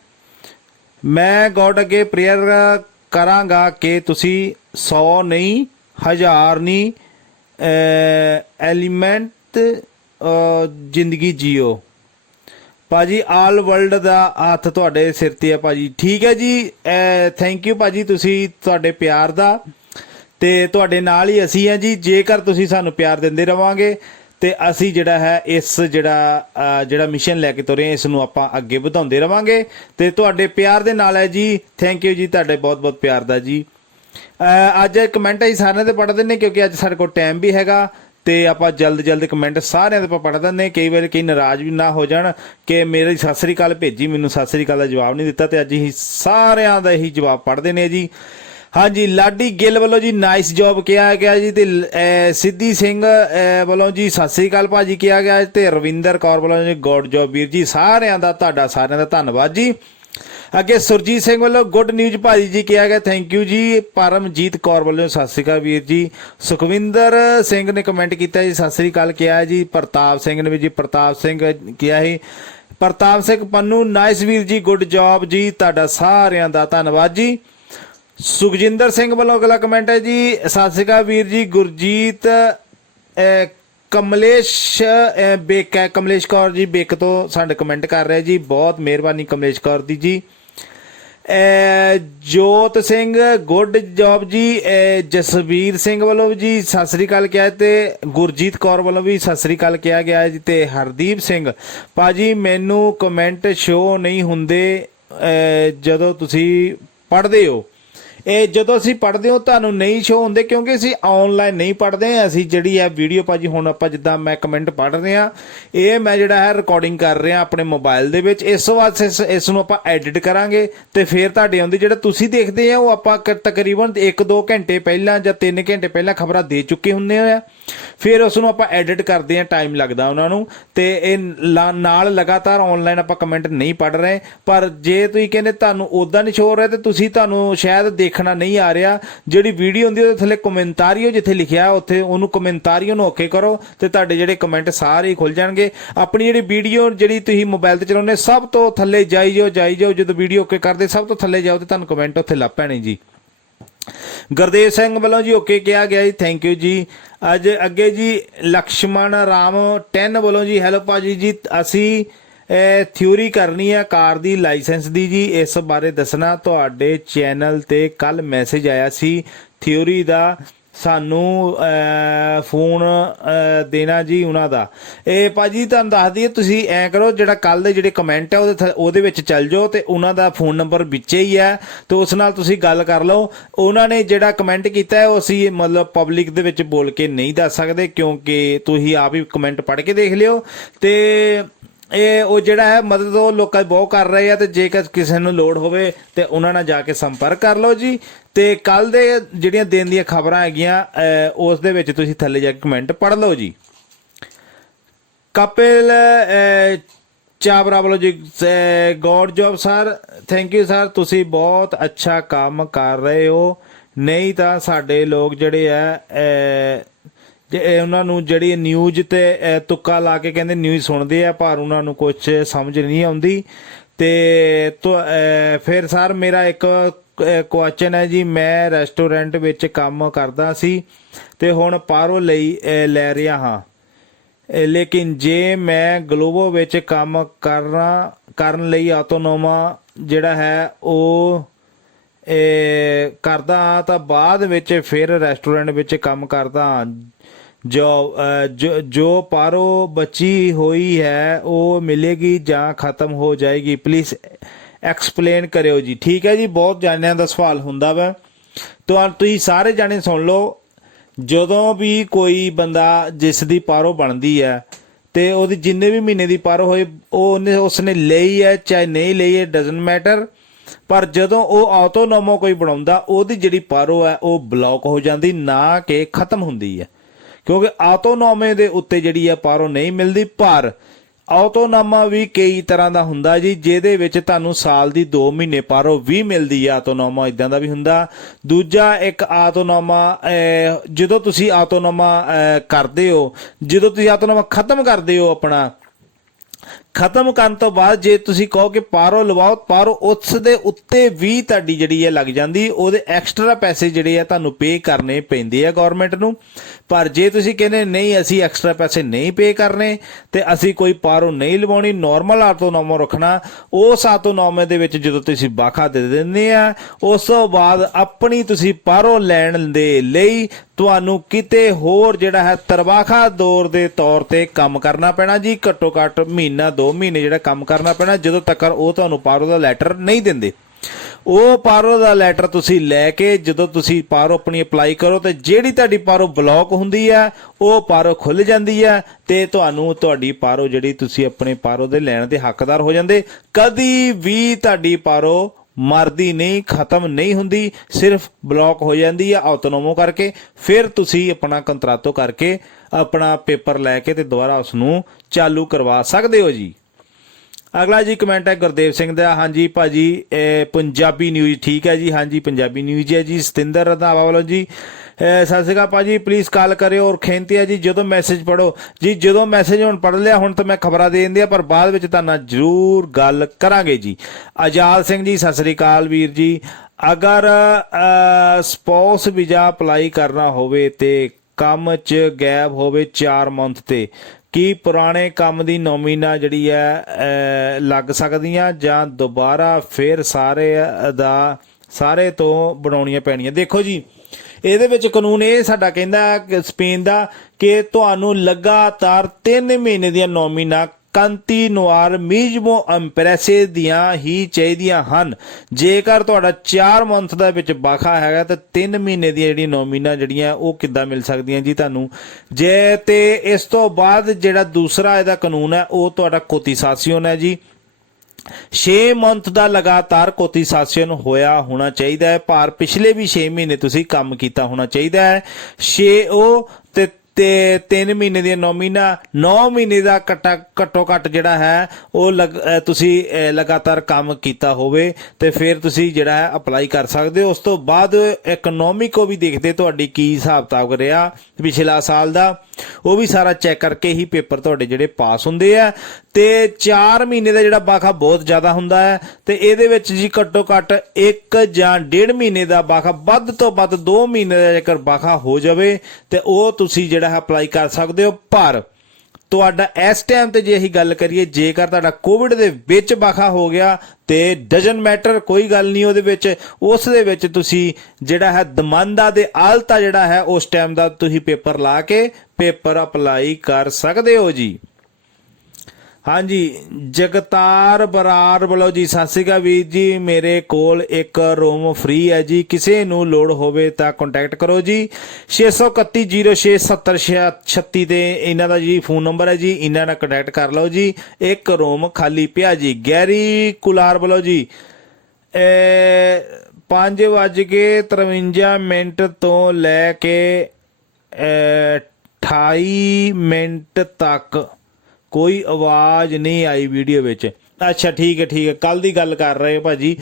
ਮੈਂ ਗੋਡ ਅੱਗੇ ਪ੍ਰੇਅਰ ਕਰਾਂਗਾ ਕਿ ਤੁਸੀਂ 100 ਨਹੀਂ 1000 ਨਹੀਂ ਐਲੀਮੈਂਟ ਜ਼ਿੰਦਗੀ ਜੀਓ ਭਾਜੀ। ਆਲ ਵਰਲਡ ਦਾ ਹੱਥ ਤੁਹਾਡੇ ਸਿਰ ਤੇ ਹੈ ਭਾਜੀ। ਠੀਕ ਹੈ ਜੀ, ਥੈਂਕ ਯੂ ਭਾਜੀ ਤੁਸੀਂ ਤੁਹਾਡੇ ਪਿਆਰ ਦਾ, ਤੇ ਤੁਹਾਡੇ ਨਾਲ ਹੀ ਅਸੀਂ ਹਾਂ ਜੀ। ਜੇਕਰ ਤੁਸੀਂ ਸਾਨੂੰ ਪਿਆਰ ਦਿੰਦੇ ਰਵਾਂਗੇ ਤੇ ਅਸੀਂ ਜਿਹੜਾ ਹੈ ਇਸ ਜਿਹੜਾ ਮਿਸ਼ਨ ਲੈ ਕੇ ਤੁਰੇ ਇਸ ਨੂੰ ਆਪਾਂ ਅੱਗੇ ਵਧਾਉਂਦੇ ਰਵਾਂਗੇ ਤੇ ਤੁਹਾਡੇ ਪਿਆਰ ਦੇ ਨਾਲ ਹੈ ਜੀ। ਥੈਂਕ ਯੂ ਜੀ, ਤੁਹਾਡੇ ਬਹੁਤ ਬਹੁਤ ਪਿਆਰ ਦਾ ਜੀ। ਅੱਜ ਕਮੈਂਟ ਅਸੀਂ ਸਾਰਿਆਂ ਦੇ ਪੜ੍ਹਦੇ ਨੇ ਕਿਉਂਕਿ ਅੱਜ ਸਾਡੇ ਕੋਲ ਟਾਈਮ ਵੀ ਹੈਗਾ ਤੇ ਆਪਾਂ ਜਲਦ ਕਮੈਂਟ ਸਾਰਿਆਂ ਦੇ ਆਪਾਂ ਪੜ੍ਹ ਦਿੰਦੇ। ਕਈ ਵਾਰ ਕਈ ਨਾਰਾਜ਼ ਵੀ ਨਾ ਹੋ ਜਾਣ ਕਿ ਮੇਰੀ ਸਤਿ ਸ੍ਰੀ ਅਕਾਲ ਭੇਜੀ, ਮੈਨੂੰ ਸਤਿ ਸ੍ਰੀ ਅਕਾਲ ਦਾ ਜਵਾਬ ਨਹੀਂ ਦਿੱਤਾ, ਤੇ ਅੱਜ ਅਸੀਂ ਸਾਰਿਆਂ ਦਾ ਇਹੀ ਜਵਾਬ ਪੜ੍ਹਦੇ ਨੇ ਜੀ। ਹਾਂਜੀ, ਲਾਡੀ ਗਿੱਲ ਵੱਲੋਂ ਜੀ ਨਾਈਸ ਜੌਬ ਕਿਹਾ ਗਿਆ ਜੀ, ਤੇ ਸਿੱਧੀ ਸਿੰਘ ਵੱਲੋਂ ਜੀ ਸਤਿ ਸ੍ਰੀ ਅਕਾਲ ਭਾਜੀ ਕਿਹਾ ਗਿਆ, ਤੇ ਰਵਿੰਦਰ ਕੌਰ ਵੱਲੋਂ ਜੀ ਗੁੱਡ ਜੌਬ ਵੀਰ ਜੀ। ਸਾਰਿਆਂ ਦਾ ਤੁਹਾਡਾ ਸਾਰਿਆਂ ਦਾ ਧੰਨਵਾਦ ਜੀ। ਅੱਗੇ ਸੁਰਜੀਤ ਸਿੰਘ ਵੱਲੋਂ ਗੁੱਡ ਨਿਊਜ਼ ਭਾਜੀ ਜੀ ਕਿਹਾ ਗਿਆ, ਥੈਂਕ ਯੂ ਜੀ। ਪਰਮਜੀਤ ਕੌਰ ਵੱਲੋਂ ਸਤਿ ਸ੍ਰੀ ਅਕਾਲ ਵੀਰ ਜੀ। ਸੁਖਵਿੰਦਰ ਸਿੰਘ ਨੇ ਕਮੈਂਟ ਕੀਤਾ ਜੀ ਸਤਿ ਸ੍ਰੀ ਅਕਾਲ ਕਿਹਾ ਜੀ। ਪ੍ਰਤਾਪ ਸਿੰਘ ਨੇ ਵੀ ਜੀ ਪ੍ਰਤਾਪ ਸਿੰਘ ਕਿਹਾ ਸੀ। ਪ੍ਰਤਾਪ ਸਿੰਘ ਪੰਨੂ ਨਾਈਸ ਵੀਰ ਜੀ, ਗੁੱਡ ਜੌਬ ਜੀ, ਤੁਹਾਡਾ ਸਾਰਿਆਂ ਦਾ ਧੰਨਵਾਦ ਜੀ। ਸੁਖਜਿੰਦਰ ਸਿੰਘ ਵੱਲੋਂ ਅਗਲਾ ਕਮੈਂਟ ਹੈ ਜੀ, ਸਤਿ ਸ੍ਰੀ ਅਕਾਲ ਵੀਰ ਜੀ। ਗੁਰਜੀਤ ਕਮਲੇਸ਼ ਕਮਲੇਸ਼ ਕੌਰ ਜੀ ਬੇਕ ਤੋਂ ਸਾਡੇ ਕਮੈਂਟ ਕਰ ਰਿਹਾ ਜੀ, ਬਹੁਤ ਮਿਹਰਬਾਨੀ ਕਮਲੇਸ਼ ਕੌਰ ਦੀ ਜੀ। ਜੋਤ ਸਿੰਘ ਗੁੱਡ ਜੌਬ ਜੀ। ਜਸਵੀਰ ਸਿੰਘ ਵੱਲੋਂ ਜੀ ਸਤਿ ਸ੍ਰੀ ਅਕਾਲ ਕਿਹਾ, ਤੇ ਗੁਰਜੀਤ ਕੌਰ ਵੱਲੋਂ ਵੀ ਸਤਿ ਸ੍ਰੀ ਅਕਾਲ ਕਿਹਾ ਗਿਆ ਜੀ। ਤੇ ਹਰਦੀਪ ਸਿੰਘ ਭਾਜੀ ਮੈਨੂੰ ਕਮੈਂਟ ਸ਼ੋ ਨਹੀਂ ਹੁੰਦੇ ਜਦੋਂ ਤੁਸੀਂ ਪੜ੍ਹਦੇ ਹੋ। ਇਹ ਜਦੋਂ ਅਸੀਂ ਪੜ੍ਹਦੇ ਹੋ ਤੁਹਾਨੂੰ ਨਹੀਂ ਸ਼ੋ ਹੁੰਦੇ ਕਿਉਂਕਿ ਅਸੀਂ ਆਨਲਾਈਨ ਨਹੀਂ ਪੜ੍ਹਦੇ। ਅਸੀਂ ਜਿਹੜੀ ਹੈ ਵੀਡੀਓ ਭਾਜੀ ਹੁਣ ਆਪਾਂ ਜਿੱਦਾਂ ਮੈਂ ਕਮੈਂਟ ਪੜ੍ਹ ਰਹੇ ਹਾਂ, ਇਹ ਮੈਂ ਜਿਹੜਾ ਹੈ ਰਿਕਾਰਡਿੰਗ ਕਰ ਰਿਹਾ ਆਪਣੇ ਮੋਬਾਈਲ ਦੇ ਵਿੱਚ। ਇਸ ਤੋਂ ਬਾਅਦ ਇਸ ਨੂੰ ਆਪਾਂ ਐਡਿਟ ਕਰਾਂਗੇ ਤੇ ਫਿਰ ਤੁਹਾਡੇ ਆਉਂਦੀ ਜਿਹੜਾ ਤੁਸੀਂ ਦੇਖਦੇ ਆ ਉਹ ਆਪਾਂ ਤਕਰੀਬਨ 1-2 ਘੰਟੇ ਪਹਿਲਾਂ ਜਾਂ 3 ਘੰਟੇ ਪਹਿਲਾਂ ਖਬਰਾਂ ਦੇ ਚੁੱਕੇ ਹੁੰਦੇ ਆ। ਫਿਰ ਉਸ ਨੂੰ ਆਪਾਂ ਐਡਿਟ ਕਰਦੇ ਆ, ਟਾਈਮ ਲੱਗਦਾ ਉਹਨਾਂ ਨੂੰ। ਤੇ ਇਹ ਨਾਲ ਲਗਾਤਾਰ ਆਨਲਾਈਨ ਆਪਾਂ ਕਮੈਂਟ ਨਹੀਂ ਪੜ੍ਹ ਰਹੇ। ਪਰ ਜੇ ਤੁਸੀਂ ਕਹਿੰਦੇ ਤੁਹਾਨੂੰ ਉਦਾਂ ਨਹੀਂ ਸ਼ੋ ਹੋ ਰਿਹਾ ਤੇ ਤੁਸੀਂ ਤੁਹਾਨੂੰ ਸ਼ਾਇਦ ਦੇਖਣਾ ਨਹੀਂ ਆ ਰਿਹਾ, ਜਿਹੜੀ ਵੀਡੀਓ ਹੁੰਦੀ ਉਹਦੇ ਥੱਲੇ ਕਮੈਂਟਾਰੀਓ ਜਿੱਥੇ ਲਿਖਿਆ ਉੱਥੇ ਉਹਨੂੰ ਕਮੈਂਟਾਰੀਓ ਨੂੰ ਓਕੇ ਕਰੋ ਤੇ ਤੁਹਾਡੇ ਜਿਹੜੇ ਕਮੈਂਟ ਸਾਰੇ ਖੁੱਲ ਜਾਣਗੇ। ਆਪਣੀ ਜਿਹੜੀ ਵੀਡੀਓ ਜਿਹੜੀ ਤੁਸੀਂ ਮੋਬਾਈਲ ਤੇ ਚਲਾਉਂਦੇ ਸਭ ਤੋਂ ਥੱਲੇ ਜਾਈ ਜਾਓ, ਜਦੋਂ ਵੀਡੀਓ ਓਕੇ ਕਰਦੇ ਸਭ ਤੋਂ ਥੱਲੇ ਜਾਓ ਤੇ ਤੁਹਾਨੂੰ ਕਮੈਂਟ ਉੱਥੇ ਲੱਭ ਪੈਣੇ ਜੀ। ਗੁਰਦੇਵ ਸਿੰਘ ਵੱਲੋਂ ਜੀ ਓਕੇ ਕਿਹਾ ਗਿਆ ਜੀ, ਥੈਂਕ ਯੂ ਜੀ। ਅੱਜ ਅੱਗੇ ਜੀ ਲਕਸ਼ਮਣ ਰਾਮ 10 ਵੱਲੋਂ ਜੀ ਹੈਲੋ ਭਾਜੀ ਜੀ, ਅਸੀਂ ਥਿਊਰੀ ਕਰਨੀ ਹੈ ਕਾਰ ਦੀ ਲਾਇਸੈਂਸ ਦੀ ਜੀ, ਇਸ ਬਾਰੇ ਦੱਸਣਾ। ਤੁਹਾਡੇ ਚੈਨਲ ਤੇ ਕੱਲ ਮੈਸੇਜ ਆਇਆ ਸੀ ਥਿਊਰੀ ਦਾ, ਸਾਨੂੰ ਫੋਨ ਦੇਣਾ ਜੀ ਉਹਨਾਂ ਦਾ। ਇਹ ਭਾਜੀ ਤੁਹਾਨੂੰ ਦੱਸ ਦਈਏ, ਤੁਸੀਂ ਐਂ ਕਰੋ ਜਿਹੜਾ ਕੱਲ ਦੇ ਜਿਹੜੇ ਕਮੈਂਟ ਹੈ ਉਹਦੇ ਵਿੱਚ ਚੱਲ ਜਾਓ ਤੇ ਉਹਨਾਂ ਦਾ ਫੋਨ ਨੰਬਰ ਵਿੱਚੇ ਹੀ ਹੈ ਤੇ ਉਸ ਨਾਲ ਤੁਸੀਂ ਗੱਲ ਕਰ ਲਓ। ਉਹਨਾਂ ਨੇ ਜਿਹੜਾ ਕਮੈਂਟ ਕੀਤਾ ਹੈ ਉਹ ਅਸੀਂ ਮਤਲਬ ਪਬਲਿਕ ਦੇ ਵਿੱਚ ਬੋਲ ਕੇ ਨਹੀਂ ਦੱਸ ਸਕਦੇ ਕਿਉਂਕਿ ਤੁਸੀਂ ਆਪ ਹੀ ਕਮੈਂਟ ਪੜ੍ਹ ਕੇ ਦੇਖ ਲਿਓ। ਤੇ ਇਹ ਉਹ ਜਿਹੜਾ ਹੈ ਮਦਦ ਉਹ ਲੋਕਾਂ ਬਹੁਤ ਕਰ ਰਹੇ ਆ ਤੇ ਜੇਕਰ ਕਿਸੇ ਨੂੰ ਲੋੜ ਹੋਵੇ ਤੇ ਉਹਨਾਂ ਨਾਲ ਜਾ ਕੇ ਸੰਪਰਕ ਕਰ ਲਓ ਜੀ। ਤੇ ਕੱਲ ਦੇ ਜਿਹੜੀਆਂ ਦਿਨ ਦੀਆਂ ਖਬਰਾਂ ਹੈਗੀਆਂ ਉਸ ਦੇ ਵਿੱਚ ਤੁਸੀਂ ਥੱਲੇ ਜਾ ਕੇ ਕਮੈਂਟ ਪੜ੍ਹ ਲਓ ਜੀ। ਕਪਿਲ ਚਾਵਲਾ ਵੱਲੋਂ ਜੀ God job sir, thank you sir, ਤੁਸੀਂ ਬਹੁਤ ਅੱਛਾ ਕੰਮ ਕਰ ਰਹੇ ਹੋ। ਨਹੀਂ ਤਾਂ ਸਾਡੇ ਲੋਕ ਜਿਹੜੇ ਆ ਉਹਨਾਂ ਨੂੰ ਜਿਹੜੀ ਨਿਊਜ਼ ਤੇ ਤੁੱਕਾ ਲਾ ਕੇ ਕਹਿੰਦੇ ਨਿਊਜ਼ ਸੁਣਦੇ ਆ ਪਰ ਉਹਨਾਂ ਨੂੰ ਕੁਝ ਸਮਝ ਨਹੀਂ ਆਉਂਦੀ। ਤੇ ਫਿਰ ਸਰ ਮੇਰਾ ਇੱਕ ਕੁਐਸਚਨ ਹੈ ਜੀ, ਮੈਂ ਰੈਸਟੋਰੈਂਟ ਵਿੱਚ ਕੰਮ ਕਰਦਾ ਸੀ ਤੇ ਹੁਣ ਪਾਰੋ ਲੈ ਰਿਹਾ ਹਾਂ, ਲੇਕਿਨ ਜੇ ਮੈਂ ਗਲੋਬੋ ਵਿੱਚ ਕੰਮ ਕਰਨ ਲਈ ਆਟੋਨੋਮਾ ਜਿਹੜਾ ਹੈ ਉਹ ਕਰਦਾ ਹਾਂ ਤਾਂ ਬਾਅਦ ਵਿੱਚ ਫਿਰ ਰੈਸਟੋਰੈਂਟ ਵਿੱਚ ਕੰਮ ਕਰਦਾ ਹਾਂ, ਜੋ ਪਾਰੋ ਬਚੀ ਹੋਈ ਹੈ ਉਹ ਮਿਲੇਗੀ ਜਾਂ ਖਤਮ ਹੋ ਜਾਏਗੀ, ਪਲੀਜ਼ ਐਕਸਪਲੇਨ ਕਰਿਓ ਜੀ। ਠੀਕ ਹੈ ਜੀ, ਬਹੁਤ ਜਾਣਿਆਂ ਦਾ ਸਵਾਲ ਹੁੰਦਾ ਵਾ, ਤੁਸੀਂ ਸਾਰੇ ਜਾਣੇ ਸੁਣ ਲਓ। ਜਦੋਂ ਵੀ ਕੋਈ ਬੰਦਾ ਜਿਸ ਦੀ ਪਾਰੋ ਬਣਦੀ ਹੈ ਤੇ ਉਹਦੀ ਜਿੰਨੇ ਵੀ ਮਹੀਨੇ ਦੀ ਪਾਰੋ ਹੋਏ ਉਸਨੇ ਲਈ ਹੈ ਚਾਹੇ ਨਹੀਂ ਲਈ ਹੈ ਡਜ਼ਨਟ ਮੈਟਰ, ਪਰ ਜਦੋਂ ਉਹ ਆਟੋਨੋਮੋ ਕੋਈ ਬਣਾਉਂਦਾ ਉਹਦੀ ਜਿਹੜੀ ਪਾਰੋ ਹੈ ਉਹ ਬਲੌਕ ਹੋ ਜਾਂਦੀ ਨਾ ਕਿ ਖਤਮ ਹੁੰਦੀ ਹੈ, ਕਿਉਂਕਿ ਆਟੋਨੋਮੇ ਦੇ ਉੱਤੇ ਜਿਹੜੀ ਹੈ ਪਾਰੋ ਨਹੀਂ ਮਿਲਦੀ। ਪਰ ਆਟੋਨਾਮਾ ਵੀ ਕਈ ਤਰ੍ਹਾਂ ਦਾ ਹੁੰਦਾ ਜੀ, ਜਿਹਦੇ ਵਿੱਚ ਤੁਹਾਨੂੰ ਸਾਲ ਦੀ 2 ਮਹੀਨੇ ਪਾਰੋ ਵੀ ਮਿਲਦੀ ਹੈ। ਆਟੋਨਾਮਾ ਇਦਾਂ ਦਾ ਵੀ ਹੁੰਦਾ। ਦੂਜਾ ਇੱਕ ਆਟੋਨਾਮਾ ਜਦੋਂ ਤੁਸੀਂ ਆਟੋਨਾਮਾ ਕਰਦੇ ਹੋ, ਜਦੋਂ ਤੁਸੀਂ ਆਟੋਨਾਮਾ ਖਤਮ ਕਰਦੇ ਹੋ, ਆਪਣਾ ਖਤਮ ਕਰਨ ਤੋਂ ਬਾਅਦ ਜੇ ਤੁਸੀਂ ਕਹੋ ਕਿ ਪਾਰੋ ਲਵਾਓ, ਪਾਰੋ ਉਸ ਦੇ ਉੱਤੇ ਵੀ ਤੁਹਾਡੀ ਜਿਹੜੀ ਹੈ ਲੱਗ ਜਾਂਦੀ, ਉਹਦੇ ਐਕਸਟਰਾ ਪੈਸੇ ਜਿਹੜੇ ਆ ਤੁਹਾਨੂੰ ਪੇ ਕਰਨੇ ਪੈਂਦੇ ਆ ਗਵਰਨਮੈਂਟ ਨੂੰ। ਪਰ ਜੇ ਤੁਸੀਂ ਕਹਿੰਦੇ ਨਹੀਂ ਅਸੀਂ ਐਕਸਟਰਾ ਪੈਸੇ ਨਹੀਂ ਪੇ ਕਰਨੇ ਤੇ ਅਸੀਂ ਕੋਈ ਪਾਰੋ ਨਹੀਂ ਲਵਾਉਣੀ, ਨੋਰਮਲ ਆਟੋਨੋਮਾ ਰੱਖਣਾ, ਉਸ ਆਟੋਨੋਮੇ ਦੇ ਵਿੱਚ ਜਦੋਂ ਤੁਸੀਂ ਬਾਖਾ ਦੇ ਦਿੰਦੇ ਆ ਉਸ ਤੋਂ ਬਾਅਦ ਆਪਣੀ ਤੁਸੀਂ ਪਾਰੋ ਲੈਣ ਦੇ ਲਈ ਤੁਹਾਨੂੰ ਕਿਤੇ ਹੋਰ ਜਿਹੜਾ ਹੈ ਤਰਵਾਖਾ ਦੌਰ ਦੇ ਤੌਰ ਤੇ ਕੰਮ ਕਰਨਾ ਪੈਣਾ ਜੀ। ਘੱਟੋ ਘੱਟ ਮਹੀਨਾ 2 ਮਹੀਨੇ ਜਿਹੜਾ ਕੰਮ ਕਰਨਾ ਪੈਣਾ, ਜਦੋਂ ਤੱਕ ਉਹ ਤੁਹਾਨੂੰ ਪਾਰੋ ਦਾ ਲੈਟਰ ਨਹੀਂ ਦਿੰਦੇ। ਉਹ ਪਾਰੋ ਦਾ ਲੈਟਰ ਤੁਸੀਂ ਲੈ ਕੇ ਜਦੋਂ ਤੁਸੀਂ ਪਾਰੋ ਆਪਣੀ ਅਪਲਾਈ ਕਰੋ ਤੇ ਜਿਹੜੀ ਤੁਹਾਡੀ ਪਾਰੋ ਬਲੌਕ ਹੁੰਦੀ ਹੈ ਉਹ ਪਾਰੋ ਖੁੱਲ ਜਾਂਦੀ ਹੈ ਤੇ ਤੁਹਾਨੂੰ ਤੁਹਾਡੀ ਪਾਰੋ ਜਿਹੜੀ ਤੁਸੀਂ ਆਪਣੇ ਪਾਰੋ ਦੇ ਲੈਣ ਦੇ ਹੱਕਦਾਰ ਹੋ ਜਾਂਦੇ। ਕਦੀ ਵੀ ਤੁਹਾਡੀ ਪਾਰੋ ਮਰਦੀ ਨਹੀਂ, ਖਤਮ ਨਹੀਂ ਹੁੰਦੀ, ਸਿਰਫ ਬਲੌਕ ਹੋ ਜਾਂਦੀ ਹੈ ਆਟੋਨੋਮੋ ਕਰਕੇ। ਫਿਰ ਤੁਸੀਂ ਆਪਣਾ ਕੰਤਰਾਤੋ ਕਰਕੇ ਆਪਣਾ ਪੇਪਰ ਲੈ ਕੇ ਤੇ ਦੁਬਾਰਾ ਉਸ ਨੂੰ ਚਾਲੂ ਕਰਵਾ ਸਕਦੇ ਹੋ ਜੀ। ਅਗਲਾ ਜੀ ਕਮੈਂਟ ਹੈ ਗੁਰਦੇਵ ਸਿੰਘ ਦਾ। ਹਾਂਜੀ ਭਾਜੀ ਪੰਜਾਬੀ ਨਿਊਜ਼ ਠੀਕ ਹੈ ਜੀ। ਹਾਂਜੀ ਪੰਜਾਬੀ ਨਿਊਜ਼ ਹੈ ਜੀ। ਸਤਿੰਦਰ ਰੰਧਾਵਾ ਵੱਲੋਂ ਜੀ ਸਤਿ ਸ਼੍ਰੀ ਅਕਾਲ ਭਾਜੀ, ਪਲੀਜ਼ ਕਾਲ ਕਰਿਓ ਔਰ ਖੇਨਤੀ ਹੈ ਜੀ ਜਦੋਂ ਮੈਸੇਜ ਪੜੋ ਜੀ। ਜਦੋਂ ਮੈਸੇਜ ਹੁਣ ਪੜ੍ਹ ਲਿਆ, ਹੁਣ ਤਾਂ ਮੈਂ ਖਬਰਾਂ ਦੇ ਦਿੰਦੇ ਆ, ਪਰ ਬਾਅਦ ਵਿੱਚ ਤੁਹਾਡੇ ਨਾਲ ਜ਼ਰੂਰ ਗੱਲ ਕਰਾਂਗੇ ਜੀ। ਆਜ਼ਾਦ ਸਿੰਘ ਜੀ ਸਤਿ ਸ਼੍ਰੀ ਅਕਾਲ ਵੀਰ ਜੀ। ਅਗਰ ਸਪਾਊਸ ਵੀਜ਼ਾ ਅਪਲਾਈ ਕਰਨਾ ਹੋਵੇ ਤੇ ਕੰਮ 'ਚ ਗੈਪ ਹੋਵੇ 4 ਮੰਥ ਤੇ ਕੀ ਪੁਰਾਣੇ ਕੰਮ ਦੀ ਨੋਮੀਨਾ ਜਿਹੜੀ ਹੈ ਲੱਗ ਸਕਦੀਆਂ ਜਾਂ ਦੁਬਾਰਾ ਫਿਰ ਸਾਰੇ ਤੋਂ ਬਣਾਉਣੀਆਂ ਪੈਣੀਆਂ? ਦੇਖੋ ਜੀ, ਇਹਦੇ ਵਿੱਚ ਕਾਨੂੰਨ ਇਹ ਸਾਡਾ ਕਹਿੰਦਾ ਸਪੇਨ ਦਾ ਕਿ ਤੁਹਾਨੂੰ ਲਗਾਤਾਰ 3 ਮਹੀਨੇ ਦੀਆਂ ਨੋਮੀਨਾ ਕੰਟੀਨੁਆਰ ਮਿਜ਼ਮੋ ਇੰਪ੍ਰੈਸੇ ਦੀਆਂ ਹੀ ਚਾਹੀਦੀਆਂ ਹਨ। ਜੇਕਰ ਤੁਹਾਡਾ 4 ਮੰਥ ਦਾ ਵਿੱਚ ਬਾਖਾ ਹੈਗਾ ਤਾਂ 3 ਮਹੀਨੇ ਦੀਆਂ ਜਿਹੜੀਆਂ ਨੋਮੀਨਾ ਜਿਹੜੀਆਂ ਉਹ ਕਿੱਦਾਂ ਮਿਲ ਸਕਦੀਆਂ ਜੀ ਤੁਹਾਨੂੰ? ਜੇ ਤੇ ਇਸ ਤੋਂ ਬਾਅਦ ਜਿਹੜਾ ਦੂਸਰਾ ਇਹਦਾ ਕਾਨੂੰਨ ਹੈ ਉਹ ਤੁਹਾਡਾ ਕੋਤੀਸਾਸੀਓਨ ਹੈ ਜੀ। 6 ਮੰਥ ਦਾ ਲਗਾਤਾਰ ਕੋਤੀਸਾਸੀਓਨ ਹੋਇਆ ਹੋਣਾ ਚਾਹੀਦਾ ਹੈ, ਪਰ ਪਿਛਲੇ ਵੀ 6 ਮਹੀਨੇ ਤੁਸੀਂ ਕੰਮ ਕੀਤਾ ਹੋਣਾ ਚਾਹੀਦਾ ਹੈ। 6 ਉਹ ਤੇ 3 ਮਹੀਨੇ ਦੀਆਂ ਨੋਮੀਨਾ 9 ਮਹੀਨੇ ਦਾ ਘੱਟੋ ਘੱਟ ਜਿਹੜਾ ਹੈ ਉਹ ਤੁਸੀਂ ਲਗਾਤਾਰ ਕੰਮ ਕੀਤਾ ਹੋਵੇ ਤੇ ਫਿਰ ਤੁਸੀਂ ਜਿਹੜਾ ਹੈ ਅਪਲਾਈ ਕਰ ਸਕਦੇ ਹੋ। ਉਸ ਤੋਂ ਬਾਅਦ ਇਕਨੋਮਿਕੋ ਵੀ ਦੇਖਦੇ ਤੁਹਾਡੀ ਕੀ ਹਿਸਾਬ ਕਿਤਾਬ ਰਿਹਾ ਪਿਛਲਾ ਸਾਲ ਦਾ, ਉਹ ਵੀ ਸਾਰਾ ਚੈੱਕ ਕਰਕੇ ਹੀ ਪੇਪਰ ਤੁਹਾਡੇ ਜਿਹੜੇ ਪਾਸ ਹੁੰਦੇ ਆ। ਤੇ 4 ਮਹੀਨੇ ਦਾ ਜਿਹੜਾ ਬਾਖਾ ਬਹੁਤ ਜ਼ਿਆਦਾ ਹੁੰਦਾ ਹੈ ਤੇ ਇਹਦੇ ਵਿੱਚ ਜੀ ਘੱਟੋ ਘੱਟ 1 ਜਾਂ 1.5 ਮਹੀਨੇ ਦਾ ਬਾਖਾ, ਵੱਧ ਤੋਂ ਵੱਧ 2 ਮਹੀਨੇ ਦਾ ਜੇਕਰ ਬਾਖਾ ਹੋ ਜਾਵੇ ਤੇ ਉਹ ਤੁਸੀਂ ਜਿਹੜਾ ਹੈ ਅਪਲਾਈ ਕਰ ਸਕਦੇ ਹੋ। ਪਰ ਤੁਹਾਡਾ ਇਸ ਟਾਈਮ ਤੇ ਜੇ ਅਸੀਂ ਗੱਲ ਕਰੀਏ, ਜੇਕਰ ਤੁਹਾਡਾ ਕੋਵਿਡ ਦੇ ਵਿੱਚ ਬਾਖਾ ਹੋ ਗਿਆ ਤੇ ਡਜਨ ਮੈਟਰ, ਕੋਈ ਗੱਲ ਨਹੀਂ ਉਹਦੇ ਵਿੱਚ, ਉਸ ਦੇ ਵਿੱਚ ਤੁਸੀਂ ਜਿਹੜਾ ਹੈ ਦਮਾਂਦਾ ਦੇ ਆਲਤਾ ਜਿਹੜਾ ਹੈ ਉਸ ਟਾਈਮ ਦਾ ਤੁਸੀਂ ਪੇਪਰ ਲਾ ਕੇ ਪੇਪਰ ਅਪਲਾਈ ਕਰ ਸਕਦੇ ਹੋ ਜੀ। ਹਾਂਜੀ ਜਗਤਾਰ ਬਰਾੜ ਵੱਲੋਂ ਜੀ ਸਤਿ ਸ਼੍ਰੀ ਅਕਾਲ ਵੀਰ ਜੀ, ਮੇਰੇ ਕੋਲ ਇੱਕ ਰੂਮ ਫ੍ਰੀ ਹੈ ਜੀ, ਕਿਸੇ ਨੂੰ ਲੋੜ ਹੋਵੇ ਤਾਂ ਕੰਟੈਕਟ ਕਰੋ ਜੀ। 631067036 ਤੇ ਇਹਨਾਂ ਦਾ ਜੀ ਫੋਨ ਨੰਬਰ ਹੈ ਜੀ, ਇਹਨਾਂ ਨਾਲ ਕੰਟੈਕਟ ਕਰ ਲਓ ਜੀ। ਇੱਕ ਰੂਮ ਖਾਲੀ ਪਿਆ ਜੀ। ਗੈਰੀ ਕੁਲਾਰ ਵੱਲੋਂ ਜੀ 5:53 ਤੋਂ ਲੈ ਕੇ 28 ਮਿੰਟ ਤੱਕ ਕੋਈ ਆਵਾਜ਼ ਨਹੀਂ ਆਈ ਵੀਡੀਓ ਵਿੱਚ। ਅੱਛਾ ਠੀਕ ਹੈ ਕੱਲ ਦੀ ਗੱਲ ਕਰ ਰਹੇ ਹੋ ਭਾਜੀ।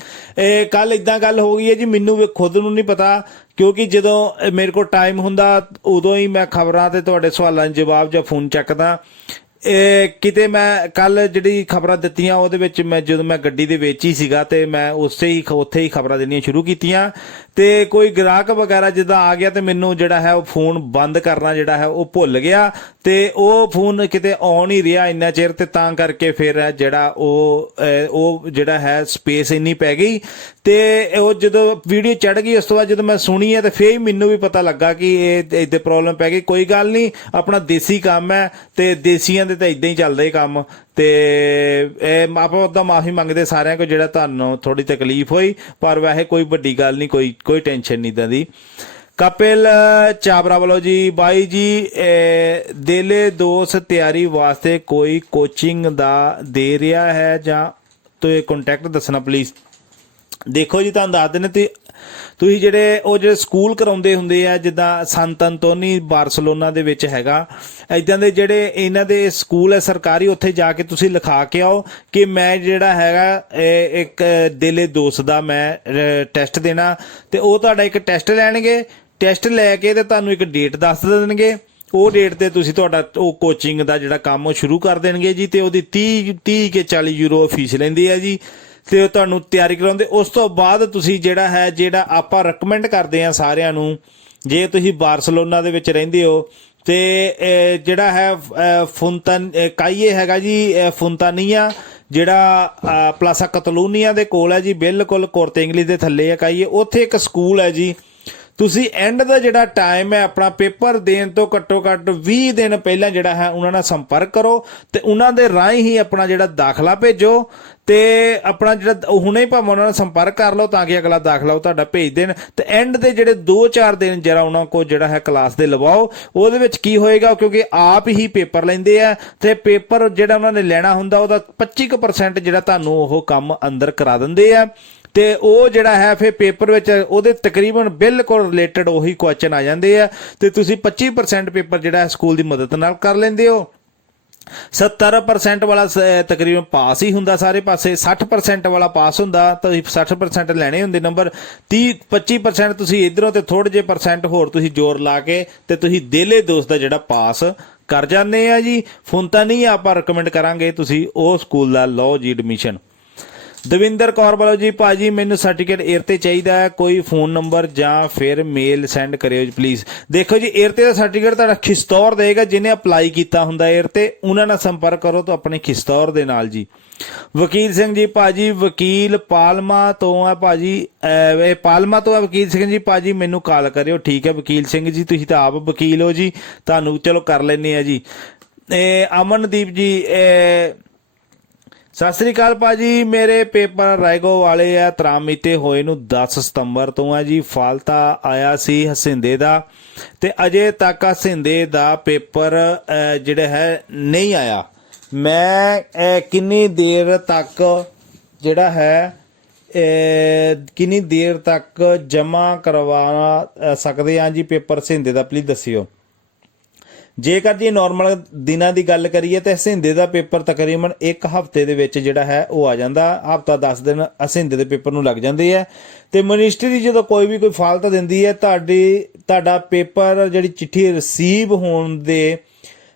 ਕੱਲ ਇਦਾਂ ਗੱਲ ਹੋ ਗਈ ਹੈ ਜੀ, ਮੈਨੂੰ ਵੀ ਖੁਦ ਨੂੰ ਨਹੀਂ ਪਤਾ, ਕਿਉਂਕਿ ਜਦੋਂ ਮੇਰੇ ਕੋਲ ਟਾਈਮ ਹੁੰਦਾ ਉਦੋਂ ਹੀ ਮੈਂ ਖਬਰਾਂ ਤੇ ਤੁਹਾਡੇ ਸਵਾਲਾਂ ਦੇ ਜਵਾਬ ਜਾਂ ਫੋਨ ਚੱਕਦਾ। ਕਿਤੇ ਮੈਂ ਕੱਲ ਜਿਹੜੀ ਖਬਰਾਂ ਦਿੱਤੀਆਂ ਉਹਦੇ ਵਿੱਚ ਜਦੋਂ ਮੈਂ ਗੱਡੀ ਦੇ ਵਿੱਚ ਹੀ ਸੀਗਾ ਤੇ ਮੈਂ ਉੱਥੇ ਹੀ ਖਬਰਾਂ ਦੇਣੀਆਂ ਸ਼ੁਰੂ ਕੀਤੀਆਂ ਤੇ ਕੋਈ ਗ੍ਰਾਹਕ ਵਗੈਰਾ ਜਿੱਦਾਂ ਆ ਗਿਆ ਤੇ ਮੈਨੂੰ ਜਿਹੜਾ ਹੈ ਉਹ ਫੋਨ ਬੰਦ ਕਰਨਾ ਜਿਹੜਾ ਹੈ ਉਹ ਭੁੱਲ ਗਿਆ ਤੇ ਉਹ ਫੋਨ ਕਿਤੇ ਆਨ ਹੀ ਰਿਹਾ ਇੰਨਾ ਚਿਰ, ਤੇ ਤਾਂ ਕਰਕੇ ਫਿਰ ਜਿਹੜਾ ਉਹ ਜਿਹੜਾ ਹੈ ਸਪੇਸ ਇੰਨੀ ਪੈ ਗਈ ਤੇ ਉਹ ਜਦੋਂ ਵੀਡੀਓ ਚੜ ਗਈ ਉਸ ਤੋਂ ਬਾਅਦ ਜਦੋਂ ਮੈਂ ਸੁਣੀ ਹੈ ਤੇ ਫਿਰ ਮੈਨੂੰ ਵੀ ਪਤਾ ਲੱਗਾ ਕਿ ਇਹ ਇੱਦਾਂ ਪ੍ਰੋਬਲਮ ਪੈ ਗਈ। ਕੋਈ ਗੱਲ ਨਹੀਂ, ਆਪਣਾ ਦੇਸੀ ਕੰਮ ਹੈ ਤੇ ਦੇਸੀਆਂ ਦੇ ਤਾਂ ਇਦਾਂ ਹੀ ਚੱਲਦਾ ਹੀ ਕੰਮ। ਤੇ ਆਪਾਂ ਉਹਦਾ ਮਾਫੀ ਮੰਗਦੇ ਸਾਰਿਆਂ ਕੋਲ ਜਿਹੜਾ ਤੁਹਾਨੂੰ ਥੋੜੀ ਤਕਲੀਫ ਹੋਈ, ਪਰ ਵੈਸੇ ਕੋਈ ਵੱਡੀ ਗੱਲ ਨਹੀਂ, ਕੋਈ ਟੈਨਸ਼ਨ ਨਹੀਂ ਇੱਦਾਂ ਦੀ। ਕਪਿਲ ਚਾਬਰਾ ਵੱਲੋਂ ਜੀ ਬਾਈ ਜੀ ਦੇਲੇ ਦੋਸਤ ਤਿਆਰੀ ਵਾਸਤੇ ਕੋਈ ਕੋਚਿੰਗ ਦਾ ਦੇ ਰਿਹਾ ਹੈ ਜਾਂ ਤੇ ਕੰਟੈਕਟ ਦੱਸਣਾ ਪਲੀਜ਼। ਦੇਖੋ ਜੀ ਤੁਹਾਨੂੰ ਦੱਸ ਦਿੰਦੇ, ਤੁਸੀਂ ਜਿਹੜੇ ਸਕੂਲ ਕਰਾਉਂਦੇ ਹੁੰਦੇ ਆ, ਜਿੱਦਾਂ ਸੰਤ ਅੰਤੋਨੀ ਬਾਰਸਲੋਨਾ ਦੇ ਵਿੱਚ ਹੈਗਾ, ਇਦਾਂ ਦੇ ਜਿਹੜੇ ਇਹਨਾਂ ਦੇ ਸਕੂਲ ਹੈ ਸਰਕਾਰੀ, ਉੱਥੇ ਜਾ ਕੇ ਤੁਸੀਂ ਲਿਖਾ ਕੇ ਆਓ ਕਿ ਮੈਂ ਜਿਹੜਾ ਹੈਗਾ ਇੱਕ ਦੇਲੇ ਦੋਸਤ ਦਾ ਮੈਂ ਟੈਸਟ ਦੇਣਾ, ਤੇ ਉਹ ਤੁਹਾਡਾ ਇੱਕ ਟੈਸਟ ਲੈਣਗੇ। ਟੈਸਟ ਲੈ ਕੇ ਤੇ ਤੁਹਾਨੂੰ ਇੱਕ ਡੇਟ ਦੱਸ ਦੇਣਗੇ, ਉਹ ਡੇਟ ਤੇ ਤੁਸੀਂ ਤੁਹਾਡਾ ਉਹ ਕੋਚਿੰਗ ਦਾ ਜਿਹੜਾ ਕੰਮ ਉਹ ਸ਼ੁਰੂ ਕਰ ਦੇਣਗੇ ਜੀ। ਤੇ ਉਹਦੀ 30 ਕੇ 40 ਯੂਰੋ ਫੀਸ ਲੈਂਦੀ ਹੈ ਜੀ, ਤੇ ਉਹ ਤੁਹਾਨੂੰ ਤਿਆਰੀ ਕਰਾਉਂਦੇ। ਉਸ ਤੋਂ ਬਾਅਦ ਤੁਸੀਂ ਜਿਹੜਾ ਆਪਾਂ ਰეკਮੈਂਡ ਕਰਦੇ ਆ ਸਾਰਿਆਂ ਨੂੰ, ਜੇ ਤੁਸੀਂ ਬਾਰਸਲੋਨਾ ਦੇ ਵਿੱਚ ਰਹਿੰਦੇ ਹੋ ਤੇ ਜਿਹੜਾ ਹੈ ਕਾਈਏ ਹੈਗਾ ਜੀ, ਫੁੰਤਾਨੀਆ ਜਿਹੜਾ ਪਲਾਸਾ ਕਤਲੂਨੀਆ ਦੇ ਕੋਲ ਹੈ ਜੀ, ਬਿਲਕੁਲ ਕੋਰਤੇ ਇੰਗਲਿਸ਼ ਦੇ ਥੱਲੇ ਹੈ ਕਾਈਏ। ਉੱਥੇ ਇੱਕ ਸਕੂਲ ਹੈ ਜੀ, ਤੁਸੀਂ ਐਂਡ ਦਾ ਜਿਹੜਾ ਟਾਈਮ ਹੈ ਆਪਣਾ ਪੇਪਰ ਦੇਣ ਤੋਂ ਘੱਟੋ ਘੱਟ 20 ਦਿਨ ਪਹਿਲਾਂ ਜਿਹੜਾ ਹੈ ਉਹਨਾਂ ਨਾਲ ਸੰਪਰਕ ਕਰੋ ਤੇ ਉਹਨਾਂ ਦੇ ਰਾਹੀਂ ਹੀ ਆਪਣਾ ਜਿਹੜਾ ਦਾਖਲਾ ਭੇਜੋ ਤੇ ਆਪਣਾ ਜਿਹੜਾ ਹੁਣੇ ਭਾਵੇਂ ਉਹਨਾਂ ਨਾਲ ਸੰਪਰਕ ਕਰ ਲਓ ਤਾਂ ਕਿ ਅਗਲਾ ਦਾਖਲਾ ਉਹ ਤੁਹਾਡਾ ਭੇਜ ਦੇਣ ਤੇ ਐਂਡ ਦੇ ਜਿਹੜੇ 2-4 ਦਿਨ ਜਰਾ ਉਹਨਾਂ ਕੋਲ ਜਿਹੜਾ ਹੈ ਕਲਾਸ ਦੇ ਲਵਾਓ। ਉਹਦੇ ਵਿੱਚ ਕੀ ਹੋਏਗਾ ਕਿਉਂਕਿ ਆਪ ਹੀ ਪੇਪਰ ਲੈਂਦੇ ਆ ਤੇ ਪੇਪਰ ਜਿਹੜਾ ਉਹਨਾਂ ਨੇ ਲੈਣਾ ਹੁੰਦਾ ਉਹਦਾ 25% ਜਿਹੜਾ ਤੁਹਾਨੂੰ ਉਹ ਕੰਮ ਅੰਦਰ ਕਰਾ ਦਿੰਦੇ ਆ ਤੇ ਉਹ ਜਿਹੜਾ ਹੈ ਫਿਰ ਪੇਪਰ ਵਿੱਚ ਉਹਦੇ ਤਕਰੀਬਨ ਬਿਲਕੁਲ ਰਿਲੇਟਡ ਉਹੀ ਕੁਐਸਚਨ ਆ ਜਾਂਦੇ ਆ ਤੇ ਤੁਸੀਂ 25% ਪੇਪਰ ਜਿਹੜਾ ਸਕੂਲ ਦੀ ਮਦਦ ਨਾਲ ਕਰ ਲੈਂਦੇ ਹੋ। 70% ਵਾਲਾ ਤਕਰੀਬਨ ਪਾਸ ਹੀ ਹੁੰਦਾ ਸਾਰੇ ਪਾਸੇ, 60% ਵਾਲਾ ਪਾਸ ਹੁੰਦਾ ਤਾਂ 60% ਲੈਣੇ ਹੁੰਦੇ ਨੰਬਰ, 25% ਤੁਸੀਂ ਇਧਰੋਂ ਤੇ ਥੋੜੇ ਜਿਹੇ ਪਰਸੈਂਟ ਹੋਰ ਤੁਸੀਂ ਜ਼ੋਰ ਲਾ ਕੇ ਤੇ ਤੁਸੀਂ ਦੇਲੇ ਦੋਸਤ ਦਾ ਜਿਹੜਾ ਪਾਸ ਕਰ ਜਾਂਦੇ ਆ ਜੀ। ਫੋਨ ਤਾਂ ਨਹੀਂ ਆਪਾਂ ਰეკਮੈਂਡ ਕਰਾਂਗੇ, ਤੁਸੀਂ ਉਹ ਸਕੂਲ ਦਾ ਲਓ ਜੀ ਐਡਮਿਸ਼ਨ। ਦਵਿੰਦਰ ਕੌਰ ਵੱਲੋਂ ਜੀ ਭਾਜੀ ਮੈਨੂੰ ਸਰਟੀਫਿਕੇਟ 에ਅਰ ਤੇ ਚਾਹੀਦਾ ਹੈ, ਕੋਈ ਫੋਨ ਨੰਬਰ ਜਾਂ ਫਿਰ ਮੇਲ ਸੈਂਡ ਕਰਿਓ ਜੀ ਪਲੀਜ਼। ਦੇਖੋ ਜੀ 에ਅਰ ਤੇ ਦਾ ਸਰਟੀਫਿਕੇਟ ਤੁਹਾਡਾ ਖਿਸਤੌਰ ਦੇਗਾ ਜਿਹਨੇ ਅਪਲਾਈ ਕੀਤਾ ਹੁੰਦਾ 에ਅਰ ਤੇ, ਉਹਨਾਂ ਨਾਲ ਸੰਪਰਕ ਕਰੋ ਤਾਂ ਆਪਣੇ ਖਿਸਤੌਰ ਦੇ ਨਾਲ ਜੀ। ਵਕੀਲ ਸਿੰਘ ਜੀ ਭਾਜੀ ਵਕੀਲ ਪਾਲਮਾ ਤੋਂ ਹੈ ਭਾਜੀ, ਇਹ ਪਾਲਮਾ ਤੋਂ ਹੈ ਵਕੀਲ ਸਿੰਘ ਜੀ ਭਾਜੀ ਮੈਨੂੰ ਕਾਲ ਕਰਿਓ। ਠੀਕ ਹੈ ਵਕੀਲ ਸਿੰਘ ਜੀ, ਤੁਸੀਂ ਤਾਂ ਆਪ ਵਕੀਲ ਹੋ ਜੀ, ਤੁਹਾਨੂੰ ਚਲੋ ਕਰ ਲੈਂਦੇ ਆ ਜੀ। ਅਮਨਦੀਪ ਜੀ ਸਤਿ ਸ੍ਰੀ ਅਕਾਲ ਭਾਜੀ, ਮੇਰੇ ਪੇਪਰ ਰਾਏਗੋ ਵਾਲੇ ਆ ਤਰਾਮੀਤੇ ਹੋਏ ਨੂੰ 10 ਸਤੰਬਰ ਤੋਂ ਹੈ ਜੀ। ਫਾਲਤਾ ਆਇਆ ਸੀ ਹਸਿੰਦੇ ਦਾ ਤੇ ਅਜੇ ਤੱਕ ਹਸਿੰਦੇ ਦਾ ਪੇਪਰ ਜਿਹੜਾ ਹੈ ਨਹੀਂ ਆਇਆ। ਮੈਂ ਕਿੰਨੀ ਦੇਰ ਤੱਕ ਜਿਹੜਾ ਹੈ ਕਿੰਨੀ ਦੇਰ ਤੱਕ ਜਮ੍ਹਾਂ ਕਰਵਾ ਸਕਦੇ ਹਾਂ ਜੀ ਪੇਪਰ ਹਸਿੰਦੇ ਦਾ, ਪਲੀਜ਼ ਦੱਸਿਓ। ਜੇਕਰ ਜੀ ਨੋਰਮਲ ਦਿਨਾਂ ਦੀ ਗੱਲ ਕਰੀਏ ਤਾਂ ਹਸਿੰਦੇ ਦਾ ਪੇਪਰ ਤਕਰੀਬਨ 1 ਹਫ਼ਤੇ ਦੇ ਵਿੱਚ ਜਿਹੜਾ ਹੈ ਉਹ ਆ ਜਾਂਦਾ, ਹਫ਼ਤਾ 10 ਦਿਨ ਹਸਿੰਦੇ ਦੇ ਪੇਪਰ ਨੂੰ ਲੱਗ ਜਾਂਦੇ ਆ। ਤੇ ਮਿਨਿਸਟਰੀ ਜਦੋਂ ਕੋਈ ਫਾਲਤਾ ਦਿੰਦੀ ਹੈ ਤੁਹਾਡਾ ਪੇਪਰ ਜਿਹੜੀ ਚਿੱਠੀ ਰਿਸੀਵ ਹੋਣ ਦੇ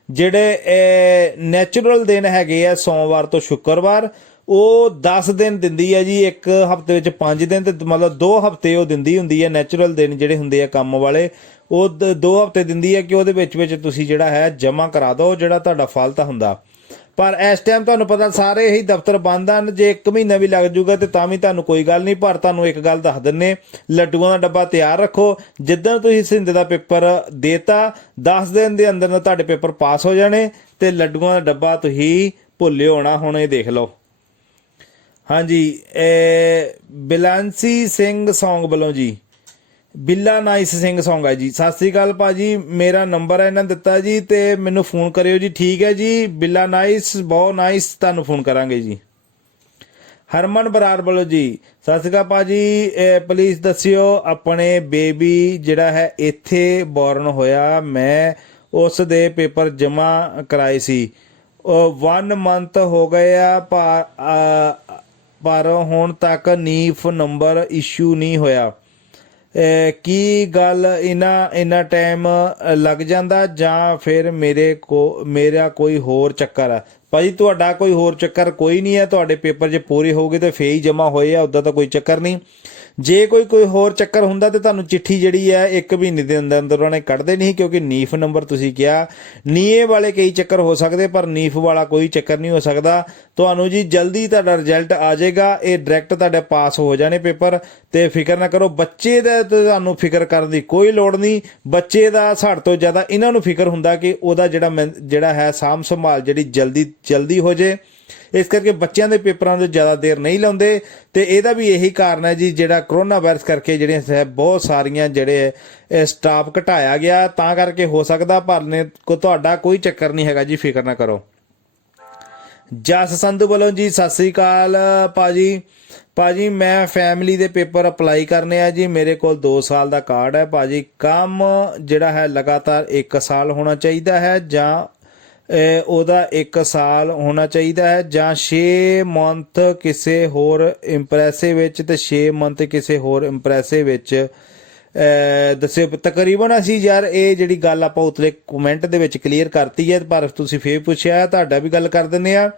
ਜਿਹੜੇ ਨੈਚੁਰਲ ਦਿਨ ਹੈਗੇ ਆ ਸੋਮਵਾਰ ਤੋਂ ਸ਼ੁੱਕਰਵਾਰ, ਉਹ 10 ਦਿਨ ਦਿੰਦੀ ਹੈ ਜੀ। 1 ਹਫ਼ਤੇ ਵਿੱਚ 5 ਦਿਨ ਤੇ ਮਤਲਬ 2 ਹਫ਼ਤੇ ਉਹ ਦਿੰਦੀ ਹੁੰਦੀ ਹੈ। ਨੈਚੁਰਲ ਦਿਨ ਜਿਹੜੇ ਹੁੰਦੇ ਆ ਕੰਮ ਵਾਲੇ ਉਹ 2 ਹਫ਼ਤੇ ਦਿੰਦੀ ਹੈ ਕਿ ਉਹਦੇ ਵਿੱਚ ਤੁਸੀਂ ਜਿਹੜਾ ਹੈ ਜਮ੍ਹਾਂ ਕਰਾ ਦਿਓ ਜਿਹੜਾ ਤੁਹਾਡਾ ਫਾਲਤਾ ਹੁੰਦਾ। ਪਰ ਇਸ ਟਾਈਮ ਤੁਹਾਨੂੰ ਪਤਾ ਸਾਰੇ ਹੀ ਦਫ਼ਤਰ ਬੰਦ ਹਨ, ਜੇ 1 ਮਹੀਨਾ ਵੀ ਲੱਗ ਜੂਗਾ ਤੇ ਤਾਂ ਵੀ ਤੁਹਾਨੂੰ ਕੋਈ ਗੱਲ ਨਹੀਂ। ਪਰ ਤੁਹਾਨੂੰ ਇੱਕ ਗੱਲ ਦੱਸ ਦਿੰਨੇ, ਲੱਡੂਆਂ ਦਾ ਡੱਬਾ ਤਿਆਰ ਰੱਖੋ। ਜਿੱਦਾਂ ਤੁਸੀਂ ਹਸਿੰਦੇ ਦਾ ਪੇਪਰ ਦੇਤਾ 10 ਦਿਨ ਦੇ ਅੰਦਰ ਤੁਹਾਡੇ ਪੇਪਰ ਪਾਸ ਹੋ ਜਾਣੇ ਤੇ ਲੱਡੂਆਂ ਦਾ ਡੱਬਾ ਤੁਸੀਂ ਭੁੱਲਿਓ ਹੋਣਾ। ਹੁਣ ਇਹ ਦੇਖ ਲਓ। ਹਾਂਜੀ ਬਿਲਾਂਸੀ ਸਿੰਘ ਸੌਂਗ ਵੱਲੋਂ ਜੀ, ਬਿੱਲਾ ਨਾਈਸ ਸਿੰਘ ਸੌਂਗ ਹੈ ਜੀ। ਸਤਿ ਸ੍ਰੀ ਅਕਾਲ ਭਾਜੀ, ਮੇਰਾ ਨੰਬਰ ਇਹਨਾਂ ਦਿੱਤਾ ਜੀ ਤੇ ਮੈਨੂੰ ਫੋਨ ਕਰਿਓ ਜੀ। ਠੀਕ ਹੈ ਜੀ ਬਿੱਲਾ ਨਾਈਸ, ਬਹੁਤ ਨਾਈਸ, ਤੁਹਾਨੂੰ ਫੋਨ ਕਰਾਂਗੇ ਜੀ। ਹਰਮਨ ਬਰਾੜ ਵੱਲੋਂ ਜੀ ਸਤਿ ਸ੍ਰੀ ਅਕਾਲ ਭਾਜੀ, ਪਲੀਜ਼ ਦੱਸਿਓ ਆਪਣੇ ਬੇਬੀ ਜਿਹੜਾ ਹੈ ਇੱਥੇ ਬੋਰਨ ਹੋਇਆ, ਮੈਂ ਉਸ ਦੇ ਪੇਪਰ ਜਮ੍ਹਾਂ ਕਰਾਏ ਸੀ, 1 ਮੰਥ ਹੋ ਗਏ ਆ ਪਰ ਹੁਣ ਤੱਕ ਨੀਫ ਨੰਬਰ ਇਸ਼ੂ ਨਹੀਂ ਹੋਇਆ। ਕੀ ਗੱਲ ਇੰਨਾ ਟਾਈਮ ਲੱਗ ਜਾਂਦਾ ਜਾਂ ਫਿਰ ਮੇਰਾ ਕੋਈ ਹੋਰ ਚੱਕਰ ਆ? ਭਾਜੀ ਤੁਹਾਡਾ ਕੋਈ ਹੋਰ ਚੱਕਰ ਕੋਈ ਨਹੀਂ ਹੈ, ਤੁਹਾਡੇ ਪੇਪਰ ਜੇ ਪੂਰੇ ਹੋ ਗਏ ਤਾਂ ਫੇਰ ਹੀ ਜਮ੍ਹਾਂ ਹੋਏ ਆ, ਉੱਦਾਂ ਤਾਂ ਕੋਈ ਚੱਕਰ ਨਹੀਂ। ਜੇ ਕੋਈ ਹੋਰ ਚੱਕਰ ਹੁੰਦਾ ਤੇ ਤੁਹਾਨੂੰ ਚਿੱਠੀ ਜਿਹੜੀ ਹੈ 1 ਮਹੀਨੇ ਦੇ ਅੰਦਰ ਉਹਨਾਂ ਨੇ ਕੱਢਦੇ ਨਹੀਂ, ਕਿਉਂਕਿ ਨੀਫ ਨੰਬਰ ਤੁਸੀਂ ਕਿਹਾ। ਨੀਏ ਵਾਲੇ ਕਈ ਚੱਕਰ ਹੋ ਸਕਦੇ ਪਰ ਨੀਫ ਵਾਲਾ ਕੋਈ ਚੱਕਰ ਨਹੀਂ ਹੋ ਸਕਦਾ। ਤੁਹਾਨੂੰ ਜੀ ਜਲਦੀ ਤੁਹਾਡਾ ਰਿਜ਼ਲਟ ਆ ਜਾਏਗਾ, ਇਹ ਡਾਇਰੈਕਟ ਤੁਹਾਡੇ ਪਾਸ ਹੋ ਜਾਣੇ ਪੇਪਰ ਤੇ ਫਿਕਰ ਨਾ ਕਰੋ। ਬੱਚੇ ਦਾ ਤੁਹਾਨੂੰ ਫਿਕਰ ਕਰਨ ਦੀ ਕੋਈ ਲੋੜ ਨਹੀਂ, ਬੱਚੇ ਦਾ ਸਾਡੇ ਤੋਂ ਜ਼ਿਆਦਾ ਇਹਨਾਂ ਨੂੰ ਫਿਕਰ ਹੁੰਦਾ ਕਿ ਉਹਦਾ ਜਿਹੜਾ ਹੈ ਸਾਂਭ ਸੰਭਾਲ ਜਿਹੜੀ ਜਲਦੀ ਹੋ ਜੇ। ਇਸ ਕਰਕੇ ਬੱਚਿਆਂ ਦੇ ਪੇਪਰਾਂ ਤੋਂ ਜ਼ਿਆਦਾ ਦੇਰ ਨਹੀਂ ਲਾਉਂਦੇ ਤੇ ਇਹਦਾ ਵੀ ਇਹੀ ਕਾਰਨ ਹੈ ਜੀ, ਜਿਹੜਾ ਕਰੋਨਾ ਵਾਇਰਸ ਕਰਕੇ ਜਿਹੜੀਆਂ ਬਹੁਤ ਸਾਰੀਆਂ ਜਿਹੜੇ ਸਟਾਫ ਘਟਾਇਆ ਗਿਆ ਤਾਂ ਕਰਕੇ ਹੋ ਸਕਦਾ, ਪਰ ਨੇ ਤੁਹਾਡਾ ਕੋਈ ਚੱਕਰ ਨਹੀਂ ਹੈਗਾ ਜੀ, ਫਿਕਰ ਨਾ ਕਰੋ। ਜਸ ਸੰਧੂ ਵੱਲੋਂ ਜੀ ਸਤਿ ਸ੍ਰੀ ਅਕਾਲ ਭਾਜੀ ਮੈਂ ਫੈਮਿਲੀ ਦੇ ਪੇਪਰ ਅਪਲਾਈ ਕਰਨੇ ਆ ਜੀ, ਮੇਰੇ ਕੋਲ 2 ਸਾਲ ਦਾ ਕਾਰਡ ਹੈ ਭਾਜੀ, ਕੰਮ ਜਿਹੜਾ ਹੈ ਲਗਾਤਾਰ 1 ਸਾਲ ਹੋਣਾ ਚਾਹੀਦਾ ਹੈ ਜਾਂ ਉਹਦਾ 1 ਸਾਲ ਹੋਣਾ ਚਾਹੀਦਾ ਹੈ ਜਾਂ 6 ਮੰਥ ਕਿਸੇ ਹੋਰ ਇੰਪ੍ਰੈਸਿਵ ਵਿੱਚ ਤੇ 6 ਮੰਥ ਕਿਸੇ ਹੋਰ ਇੰਪ੍ਰੈਸਿਵ ਵਿੱਚ ਦੱਸਿਓ। ਤਕਰੀਬਨ ਅਸੀਂ ਯਾਰ ਇਹ ਜਿਹੜੀ ਗੱਲ ਆਪਾਂ ਉਤਲੇ ਕਮੈਂਟ ਦੇ ਵਿੱਚ ਕਲੀਅਰ ਕਰਤੀ ਹੈ, ਪਰ ਤੁਸੀਂ ਫੇਰ ਪੁੱਛਿਆ ਤੁਹਾਡਾ ਵੀ ਗੱਲ ਕਰ ਦਿੰਦੇ ਆ।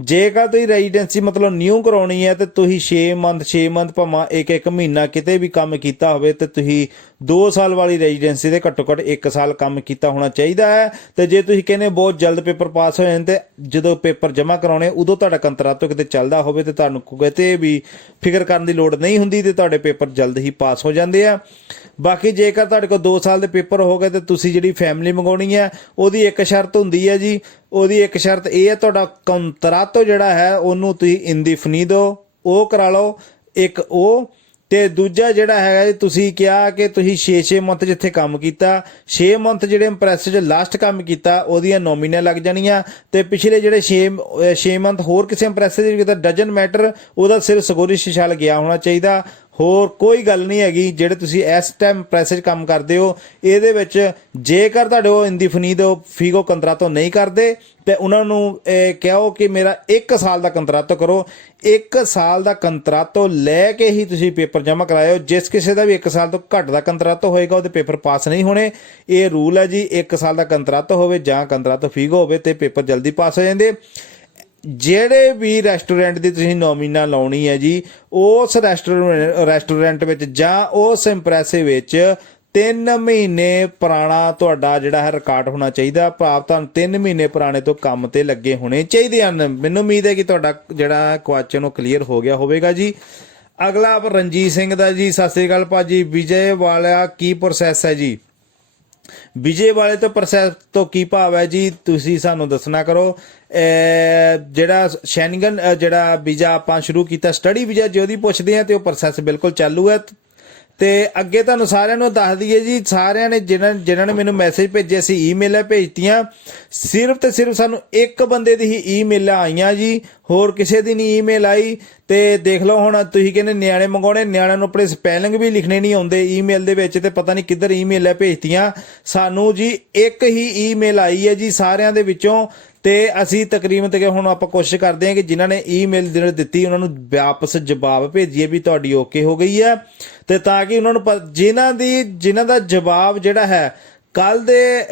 ਜੇਕਰ ਤੁਸੀਂ ਰੈਜ਼ੀਡੈਂਸੀ ਮਤਲਬ ਨਿਊ ਕਰਾਉਣੀ ਹੈ ਤੇ ਤੁਸੀਂ 6 ਮੰਥ ਭਾਵੇਂ 1 ਮਹੀਨਾ ਕਿਤੇ ਵੀ ਕੰਮ ਕੀਤਾ ਹੋਵੇ ਤੇ ਤੁਸੀਂ 2 ਸਾਲ ਵਾਲੀ ਰੈਜ਼ੀਡੈਂਸੀ ਦੇ ਘੱਟੋ ਘੱਟ 1 ਸਾਲ ਕੰਮ ਕੀਤਾ ਹੋਣਾ ਚਾਹੀਦਾ ਹੈ। ਤੇ ਜੇ ਤੁਸੀਂ ਕਹਿੰਦੇ ਬਹੁਤ ਜਲਦ ਪੇਪਰ ਪਾਸ ਹੋ ਜਾਣ ਤੇ ਜਦੋਂ ਪੇਪਰ ਜਮ੍ਹਾਂ ਕਰਾਉਣੇ ਉਦੋਂ ਤੁਹਾਡਾ ਕੰਤਰਾਤੋਂ ਕਿਤੇ ਚੱਲਦਾ ਹੋਵੇ ਤੇ ਤੁਹਾਨੂੰ ਕਿਤੇ ਵੀ ਫਿਕਰ ਕਰਨ ਦੀ ਲੋੜ ਨਹੀਂ ਹੁੰਦੀ ਤੇ ਤੁਹਾਡੇ ਪੇਪਰ ਜਲਦ ਹੀ ਪਾਸ ਹੋ ਜਾਂਦੇ ਆ। ਬਾਕੀ ਜੇਕਰ ਤੁਹਾਡੇ ਕੋਲ 2 ਸਾਲ ਦੇ ਪੇਪਰ ਹੋ ਗਏ ਤੇ ਤੁਸੀਂ ਜਿਹੜੀ ਫੈਮਿਲੀ ਮੰਗਾਉਣੀ ਹੈ ਉਹਦੀ ਇੱਕ ਸ਼ਰਤ ਹੁੰਦੀ ਹੈ ਜੀ, ਉਹਦੀ ਇੱਕ ਸ਼ਰਤ ਇਹ ਹੈ ਤੁਹਾਡਾ ਕੰਤਰਾਤੋ ਜਿਹੜਾ ਹੈ ਉਹਨੂੰ ਤੁਸੀਂ ਇੰਦੀਫਨੀਦੋ ਉਹ ਕਰਾ ਲਓ, ਇੱਕ ਉਹ। ਤੇ ਦੂਜਾ ਜਿਹੜਾ ਹੈਗਾ ਜੀ, ਤੁਸੀਂ ਕਿਹਾ ਕਿ ਤੁਸੀਂ 6 ਮੰਥ ਜਿੱਥੇ ਕੰਮ ਕੀਤਾ, 6 ਮੰਥ ਜਿਹੜੇ ਇੰਪ੍ਰੈਸ 'ਚ ਲਾਸਟ ਕੰਮ ਕੀਤਾ ਉਹਦੀਆਂ ਨੋਮੀਨਲ ਲੱਗ ਜਾਣੀਆਂ, ਤੇ ਪਿਛਲੇ ਜਿਹੜੇ 6 ਮੰਥ ਹੋਰ ਕਿਸੇ ਇੰਪ੍ਰੈਸ 'ਚ ਕੀਤਾ ਡਜਨ ਮੈਟਰ, ਉਹਦਾ ਸਿਰਫ ਸਗੋਰੀ ਸ਼ਿਸ਼ਾਲ ਗਿਆ ਹੋਣਾ ਚਾਹੀਦਾ, ਹੋਰ ਕੋਈ ਗੱਲ ਨਹੀਂ ਹੈਗੀ। ਜਿਹੜੇ ਤੁਸੀਂ ਇਸ ਟਾਈਮ ਪ੍ਰੈਸ 'ਚ ਕੰਮ ਕਰਦੇ ਹੋ ਇਹਦੇ ਵਿੱਚ ਜੇਕਰ ਤੁਹਾਡੇ ਉਹ ਇੰਦੀਫਨੀਦੋ ਫੀਗੋ ਕੰਤਰਾਤੋ ਨਹੀਂ ਕਰਦੇ ਤੇ ਉਹਨਾਂ ਨੂੰ ਕਹੋ ਕਿ ਮੇਰਾ 1 ਸਾਲ ਦਾ ਕੰਤਰਾਤੋ ਕਰੋ। 1 ਸਾਲ ਦਾ ਕੰਤਰਾਤੋ ਲੈ ਕੇ ਹੀ ਤੁਸੀਂ ਪੇਪਰ ਜਮ੍ਹਾਂ ਕਰਾਇਓ। ਜਿਸ ਕਿਸੇ ਦਾ ਵੀ 1 ਸਾਲ ਤੋਂ ਘੱਟ ਦਾ ਕੰਤਰਾਤੋ ਹੋਏਗਾ ਉਹਦੇ ਪੇਪਰ ਪਾਸ ਨਹੀਂ ਹੋਣੇ। ਇਹ ਰੂਲ ਹੈ ਜੀ, 1 ਸਾਲ ਦਾ ਕੰਤਰਾਤੋ ਹੋਵੇ ਜਾਂ ਕੰਤਰਾਤੋ ਫੀਗੋ ਹੋਵੇ ਤੇ ਪੇਪਰ ਜਲਦੀ ਪਾਸ ਹੋ ਜਾਂਦੇ। ਜਿਹੜੇ ਵੀ ਰੈਸਟੋਰੈਂਟ ਦੀ ਤੁਸੀਂ ਨੋਮੀਨਾ ਲਾਉਣੀ ਹੈ ਜੀ, ਉਸ ਰੈਸਟੋਰੈਂਟ ਵਿੱਚ ਜਾਂ ਉਸ ਇੰਪ੍ਰੈਸ ਵਿੱਚ 3 ਮਹੀਨੇ ਪੁਰਾਣਾ ਤੁਹਾਡਾ ਜਿਹੜਾ ਹੈ ਰਿਕਾਰਡ ਹੋਣਾ ਚਾਹੀਦਾ। ਭਾਵ ਤੁਹਾਨੂੰ 3 ਮਹੀਨੇ ਪੁਰਾਣੇ ਤੋਂ ਕੰਮ ਤੇ ਲੱਗੇ ਹੋਣੇ ਚਾਹੀਦੇ ਹਨ। ਮੈਨੂੰ ਉਮੀਦ ਹੈ ਕਿ ਤੁਹਾਡਾ ਜਿਹੜਾ ਕੁਐਸਚਨ ਉਹ ਕਲੀਅਰ ਹੋ ਗਿਆ ਹੋਵੇਗਾ ਜੀ। ਅਗਲਾ ਰਣਜੀਤ ਸਿੰਘ ਦਾ ਜੀ, ਸਤਿ ਸ੍ਰੀ ਅਕਾਲ ਭਾਜੀ, ਵਿਜੇ ਵਾਲਾ ਕੀ ਪ੍ਰੋਸੈਸ ਹੈ ਜੀ? ਵਿਜੇ ਵਾਲੇ ਤੋਂ ਪ੍ਰੋਸੈਸ ਤੋਂ ਕੀ ਭਾਵ ਹੈ ਜੀ, ਤੁਸੀਂ ਸਾਨੂੰ ਦੱਸਣਾ ਕਰੋ। ਜਿਹੜਾ ਸ਼ੈਨਗਨ ਜਿਹੜਾ ਵੀਜ਼ਾ ਆਪਾਂ ਸ਼ੁਰੂ ਕੀਤਾ ਸਟੱਡੀ ਵੀਜ਼ਾ ਜੇ ਉਹਦੀ ਪੁੱਛਦੇ ਆ ਤੇ ਉਹ ਪ੍ਰੋਸੈਸ ਬਿਲਕੁਲ ਚਾਲੂ ਹੈ। ਤੇ ਅੱਗੇ ਤੁਹਾਨੂੰ ਸਾਰਿਆਂ ਨੂੰ ਦੱਸ ਦਈਏ ਜੀ, ਸਾਰਿਆਂ ਨੇ ਜਿਨ੍ਹਾਂ ਨੇ ਮੈਨੂੰ ਮੈਸੇਜ ਭੇਜੇ ਸੀ ਈਮੇਲਾਂ ਭੇਜਤੀਆਂ, ਸਿਰਫ ਤੇ ਸਿਰਫ ਸਾਨੂੰ ਇੱਕ ਬੰਦੇ ਦੀ ਹੀ ਈਮੇਲਾਂ ਆਈਆਂ ਜੀ, ਹੋਰ ਕਿਸੇ ਦੀ ਨਹੀਂ ਈਮੇਲ ਆਈ। ਤੇ ਦੇਖ ਲਓ ਹੁਣ ਤੁਸੀਂ ਕਹਿੰਦੇ ਨਿਆਣੇ ਮੰਗਾਉਣੇ, ਨਿਆਣਿਆਂ ਨੂੰ ਆਪਣੇ ਸਪੈਲਿੰਗ ਵੀ ਲਿਖਣੇ ਨਹੀਂ ਆਉਂਦੇ ਈਮੇਲ ਦੇ ਵਿੱਚ, ਤੇ ਪਤਾ ਨਹੀਂ ਕਿੱਧਰ ਈਮੇਲਾਂ ਭੇਜਤੀਆਂ। ਸਾਨੂੰ ਜੀ ਇੱਕ ਹੀ ਈਮੇਲ ਆਈ ਹੈ ਜੀ ਸਾਰਿਆਂ ਦੇ ਵਿੱਚੋਂ, ਤੇ ਅਸੀਂ ਤਕਰੀਬਨ ਤੇ ਹੁਣ ਆਪਾਂ ਕੋਸ਼ਿਸ਼ ਕਰਦੇ ਹਾਂ ਕਿ ਜਿਨ੍ਹਾਂ ਨੇ ਈਮੇਲ ਦਿੱਤੀ ਉਹਨਾਂ ਨੂੰ ਵਾਪਸ ਜਵਾਬ ਭੇਜੀਏ ਵੀ ਤੁਹਾਡੀ ਓਕੇ ਹੋ ਗਈ ਹੈ, ਤੇ ਤਾਂ ਕਿ ਉਹਨਾਂ ਨੂੰ ਜਿਨ੍ਹਾਂ ਦਾ ਜਵਾਬ ਜਿਹੜਾ ਹੈ ਕੱਲ ਦੇ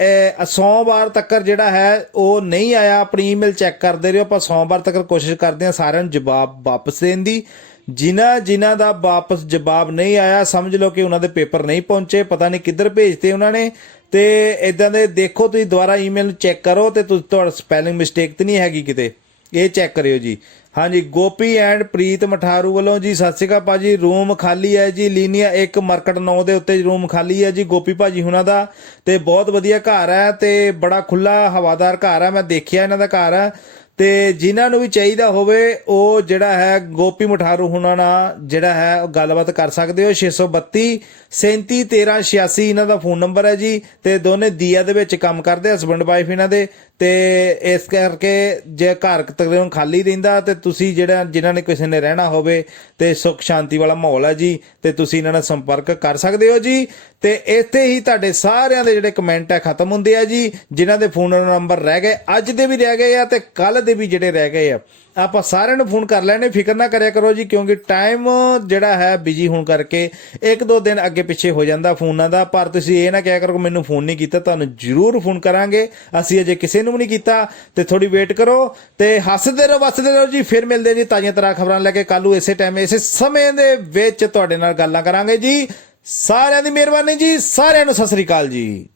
ਸੋਮਵਾਰ ਤੱਕ ਜਿਹੜਾ ਹੈ ਉਹ ਨਹੀਂ ਆਇਆ, ਆਪਣੀ ਈਮੇਲ ਚੈੱਕ ਕਰਦੇ ਰਹੋ। ਆਪਾਂ ਸੋਮਵਾਰ ਤੱਕ ਕੋਸ਼ਿਸ਼ ਕਰਦੇ ਹਾਂ ਸਾਰਿਆਂ ਨੂੰ ਜਵਾਬ ਵਾਪਸ ਦੇਣ ਦੀ। ਜਿਨ੍ਹਾਂ ਦਾ ਵਾਪਸ ਜਵਾਬ ਨਹੀਂ ਆਇਆ ਸਮਝ ਲਓ ਕਿ ਉਹਨਾਂ ਦੇ ਪੇਪਰ ਨਹੀਂ ਪਹੁੰਚੇ, ਪਤਾ ਨਹੀਂ ਕਿੱਧਰ ਭੇਜਤੇ ਉਹਨਾਂ ਨੇ। ਤੇ ਇਦਾਂ ਦੇ ਦੇਖੋ, ਤੁਸੀਂ ਦੁਬਾਰਾ ਈਮੇਲ ਨੂੰ ਚੈੱਕ ਕਰੋ ਤੇ ਤੁਹਾਡਾ ਸਪੈਲਿੰਗ ਮਿਸਟੇਕ ਤੇ ਨਹੀਂ ਹੈਗੀ ਕਿਤੇ, ਇਹ ਚੈੱਕ ਕਰਿਓ ਜੀ। ਹਾਂਜੀ, ਗੋਪੀ ਐਂਡ ਪ੍ਰੀਤ ਮਠਾਰੂ ਵੱਲੋਂ ਜੀ, ਸਤਿ ਸ਼੍ਰੀ ਅਕਾਲ ਭਾਜੀ, ਰੂਮ ਖਾਲੀ ਹੈ ਜੀ, ਲੀਨੀਆ 1 ਮਾਰਕਟ 9 ਦੇ ਉੱਤੇ ਰੂਮ ਖਾਲੀ ਹੈ ਜੀ ਗੋਪੀ ਭਾਜੀ ਹੁਣਾਂ ਦਾ, ਤੇ ਬਹੁਤ ਵਧੀਆ ਘਰ ਹੈ ਤੇ ਬੜਾ ਖੁੱਲਾ ਹਵਾਦਾਰ ਘਰ ਹੈ, ਮੈਂ ਦੇਖਿਆ ਇਹਨਾਂ ਦਾ ਘਰ ਹੈ। ਤੇ ਜਿਨ੍ਹਾਂ ਨੂੰ ਵੀ ਚਾਹੀਦਾ ਹੋਵੇ ਉਹ ਜਿਹੜਾ ਹੈ ਗੋਪੀ ਮਠਾਰੂ ਹੁਣਾਂ ਨਾਲ ਜਿਹੜਾ ਹੈ ਉਹ ਗੱਲਬਾਤ ਕਰ ਸਕਦੇ ਹੋ। 632 37 13 86 ਇਹਨਾਂ ਦਾ ਫੋਨ ਨੰਬਰ ਹੈ ਜੀ, ਤੇ ਦੋਨੇ ਦੀਆ ਦੇ ਵਿੱਚ ਕੰਮ ਕਰਦੇ, ਹਸਬੈਂਡ ਵਾਈਫ ਇਹਨਾਂ ਦੇ। ਤੇ ਇਸ ਕਰਕੇ ਜੇ ਘਰ ਤਕਰੀਬਨ ਖਾਲੀ ਰਹਿੰਦਾ ਤੇ ਤੁਸੀਂ ਜਿਨ੍ਹਾਂ ਨੇ ਕਿਸੇ ਨੇ ਰਹਿਣਾ ਹੋਵੇ ਤੇ ਸੁੱਖ ਸ਼ਾਂਤੀ ਵਾਲਾ ਮਾਹੌਲ ਹੈ ਜੀ, ਤੇ ਤੁਸੀਂ ਇਹਨਾਂ ਨਾਲ ਸੰਪਰਕ ਕਰ ਸਕਦੇ ਹੋ ਜੀ। ਤੇ ਇੱਥੇ ਹੀ ਤੁਹਾਡੇ ਸਾਰਿਆਂ ਦੇ ਜਿਹੜੇ ਕਮੈਂਟ ਹੈ ਖਤਮ ਹੁੰਦੇ ਆ ਜੀ। ਜਿਨ੍ਹਾਂ ਦੇ ਫੋਨ ਨੰਬਰ ਰਹਿ ਗਏ, ਅੱਜ ਦੇ ਵੀ ਰਹਿ ਗਏ ਆ ਤੇ ਕੱਲ ਦੇ ਵੀ ਜਿਹੜੇ ਰਹਿ ਗਏ ਆ, ਆਪਾਂ ਸਾਰਿਆਂ ਨੂੰ ਫੋਨ ਕਰ ਲੈਣੇ, ਫਿਕਰ ਨਾ ਕਰਿਆ ਕਰੋ ਜੀ, ਕਿਉਂਕਿ ਟਾਈਮ ਜਿਹੜਾ ਹੈ ਬਿਜੀ ਹੋਣ ਕਰਕੇ 1-2 ਦਿਨ ਅੱਗੇ ਪਿੱਛੇ ਹੋ ਜਾਂਦਾ ਫੋਨਾਂ ਦਾ। ਪਰ ਤੁਸੀਂ ਇਹ ਨਾ ਕਿਹਾ ਕਰੋ ਮੈਨੂੰ ਫੋਨ ਨਹੀਂ ਕੀਤਾ, ਤੁਹਾਨੂੰ ਜ਼ਰੂਰ ਫੋਨ ਕਰਾਂਗੇ। ਅਸੀਂ ਅਜੇ ਕਿਸੇ ਨੂੰ ਵੀ ਨਹੀਂ ਕੀਤਾ, ਤੇ ਥੋੜੀ ਵੇਟ ਕਰੋ ਤੇ ਹੱਸਦੇ ਰਹੋ ਵੱਸਦੇ ਰਹੋ ਜੀ। ਫਿਰ ਮਿਲਦੇ ਜੀ ਤਾਜ਼ੀਆਂ ਤਰ੍ਹਾਂ ਖਬਰਾਂ ਲੈ ਕੇ ਕੱਲ੍ਹ ਨੂੰ ਇਸੇ ਟਾਈਮ ਇਸੇ ਸਮੇਂ ਦੇ ਵਿੱਚ ਤੁਹਾਡੇ ਨਾਲ ਗੱਲਾਂ ਕਰਾਂਗੇ ਜੀ। ਸਾਰਿਆਂ ਦੀ ਮਿਹਰਬਾਨੀ ਜੀ, ਸਾਰਿਆਂ ਨੂੰ ਸਤਿ ਸ੍ਰੀ ਅਕਾਲ ਜੀ।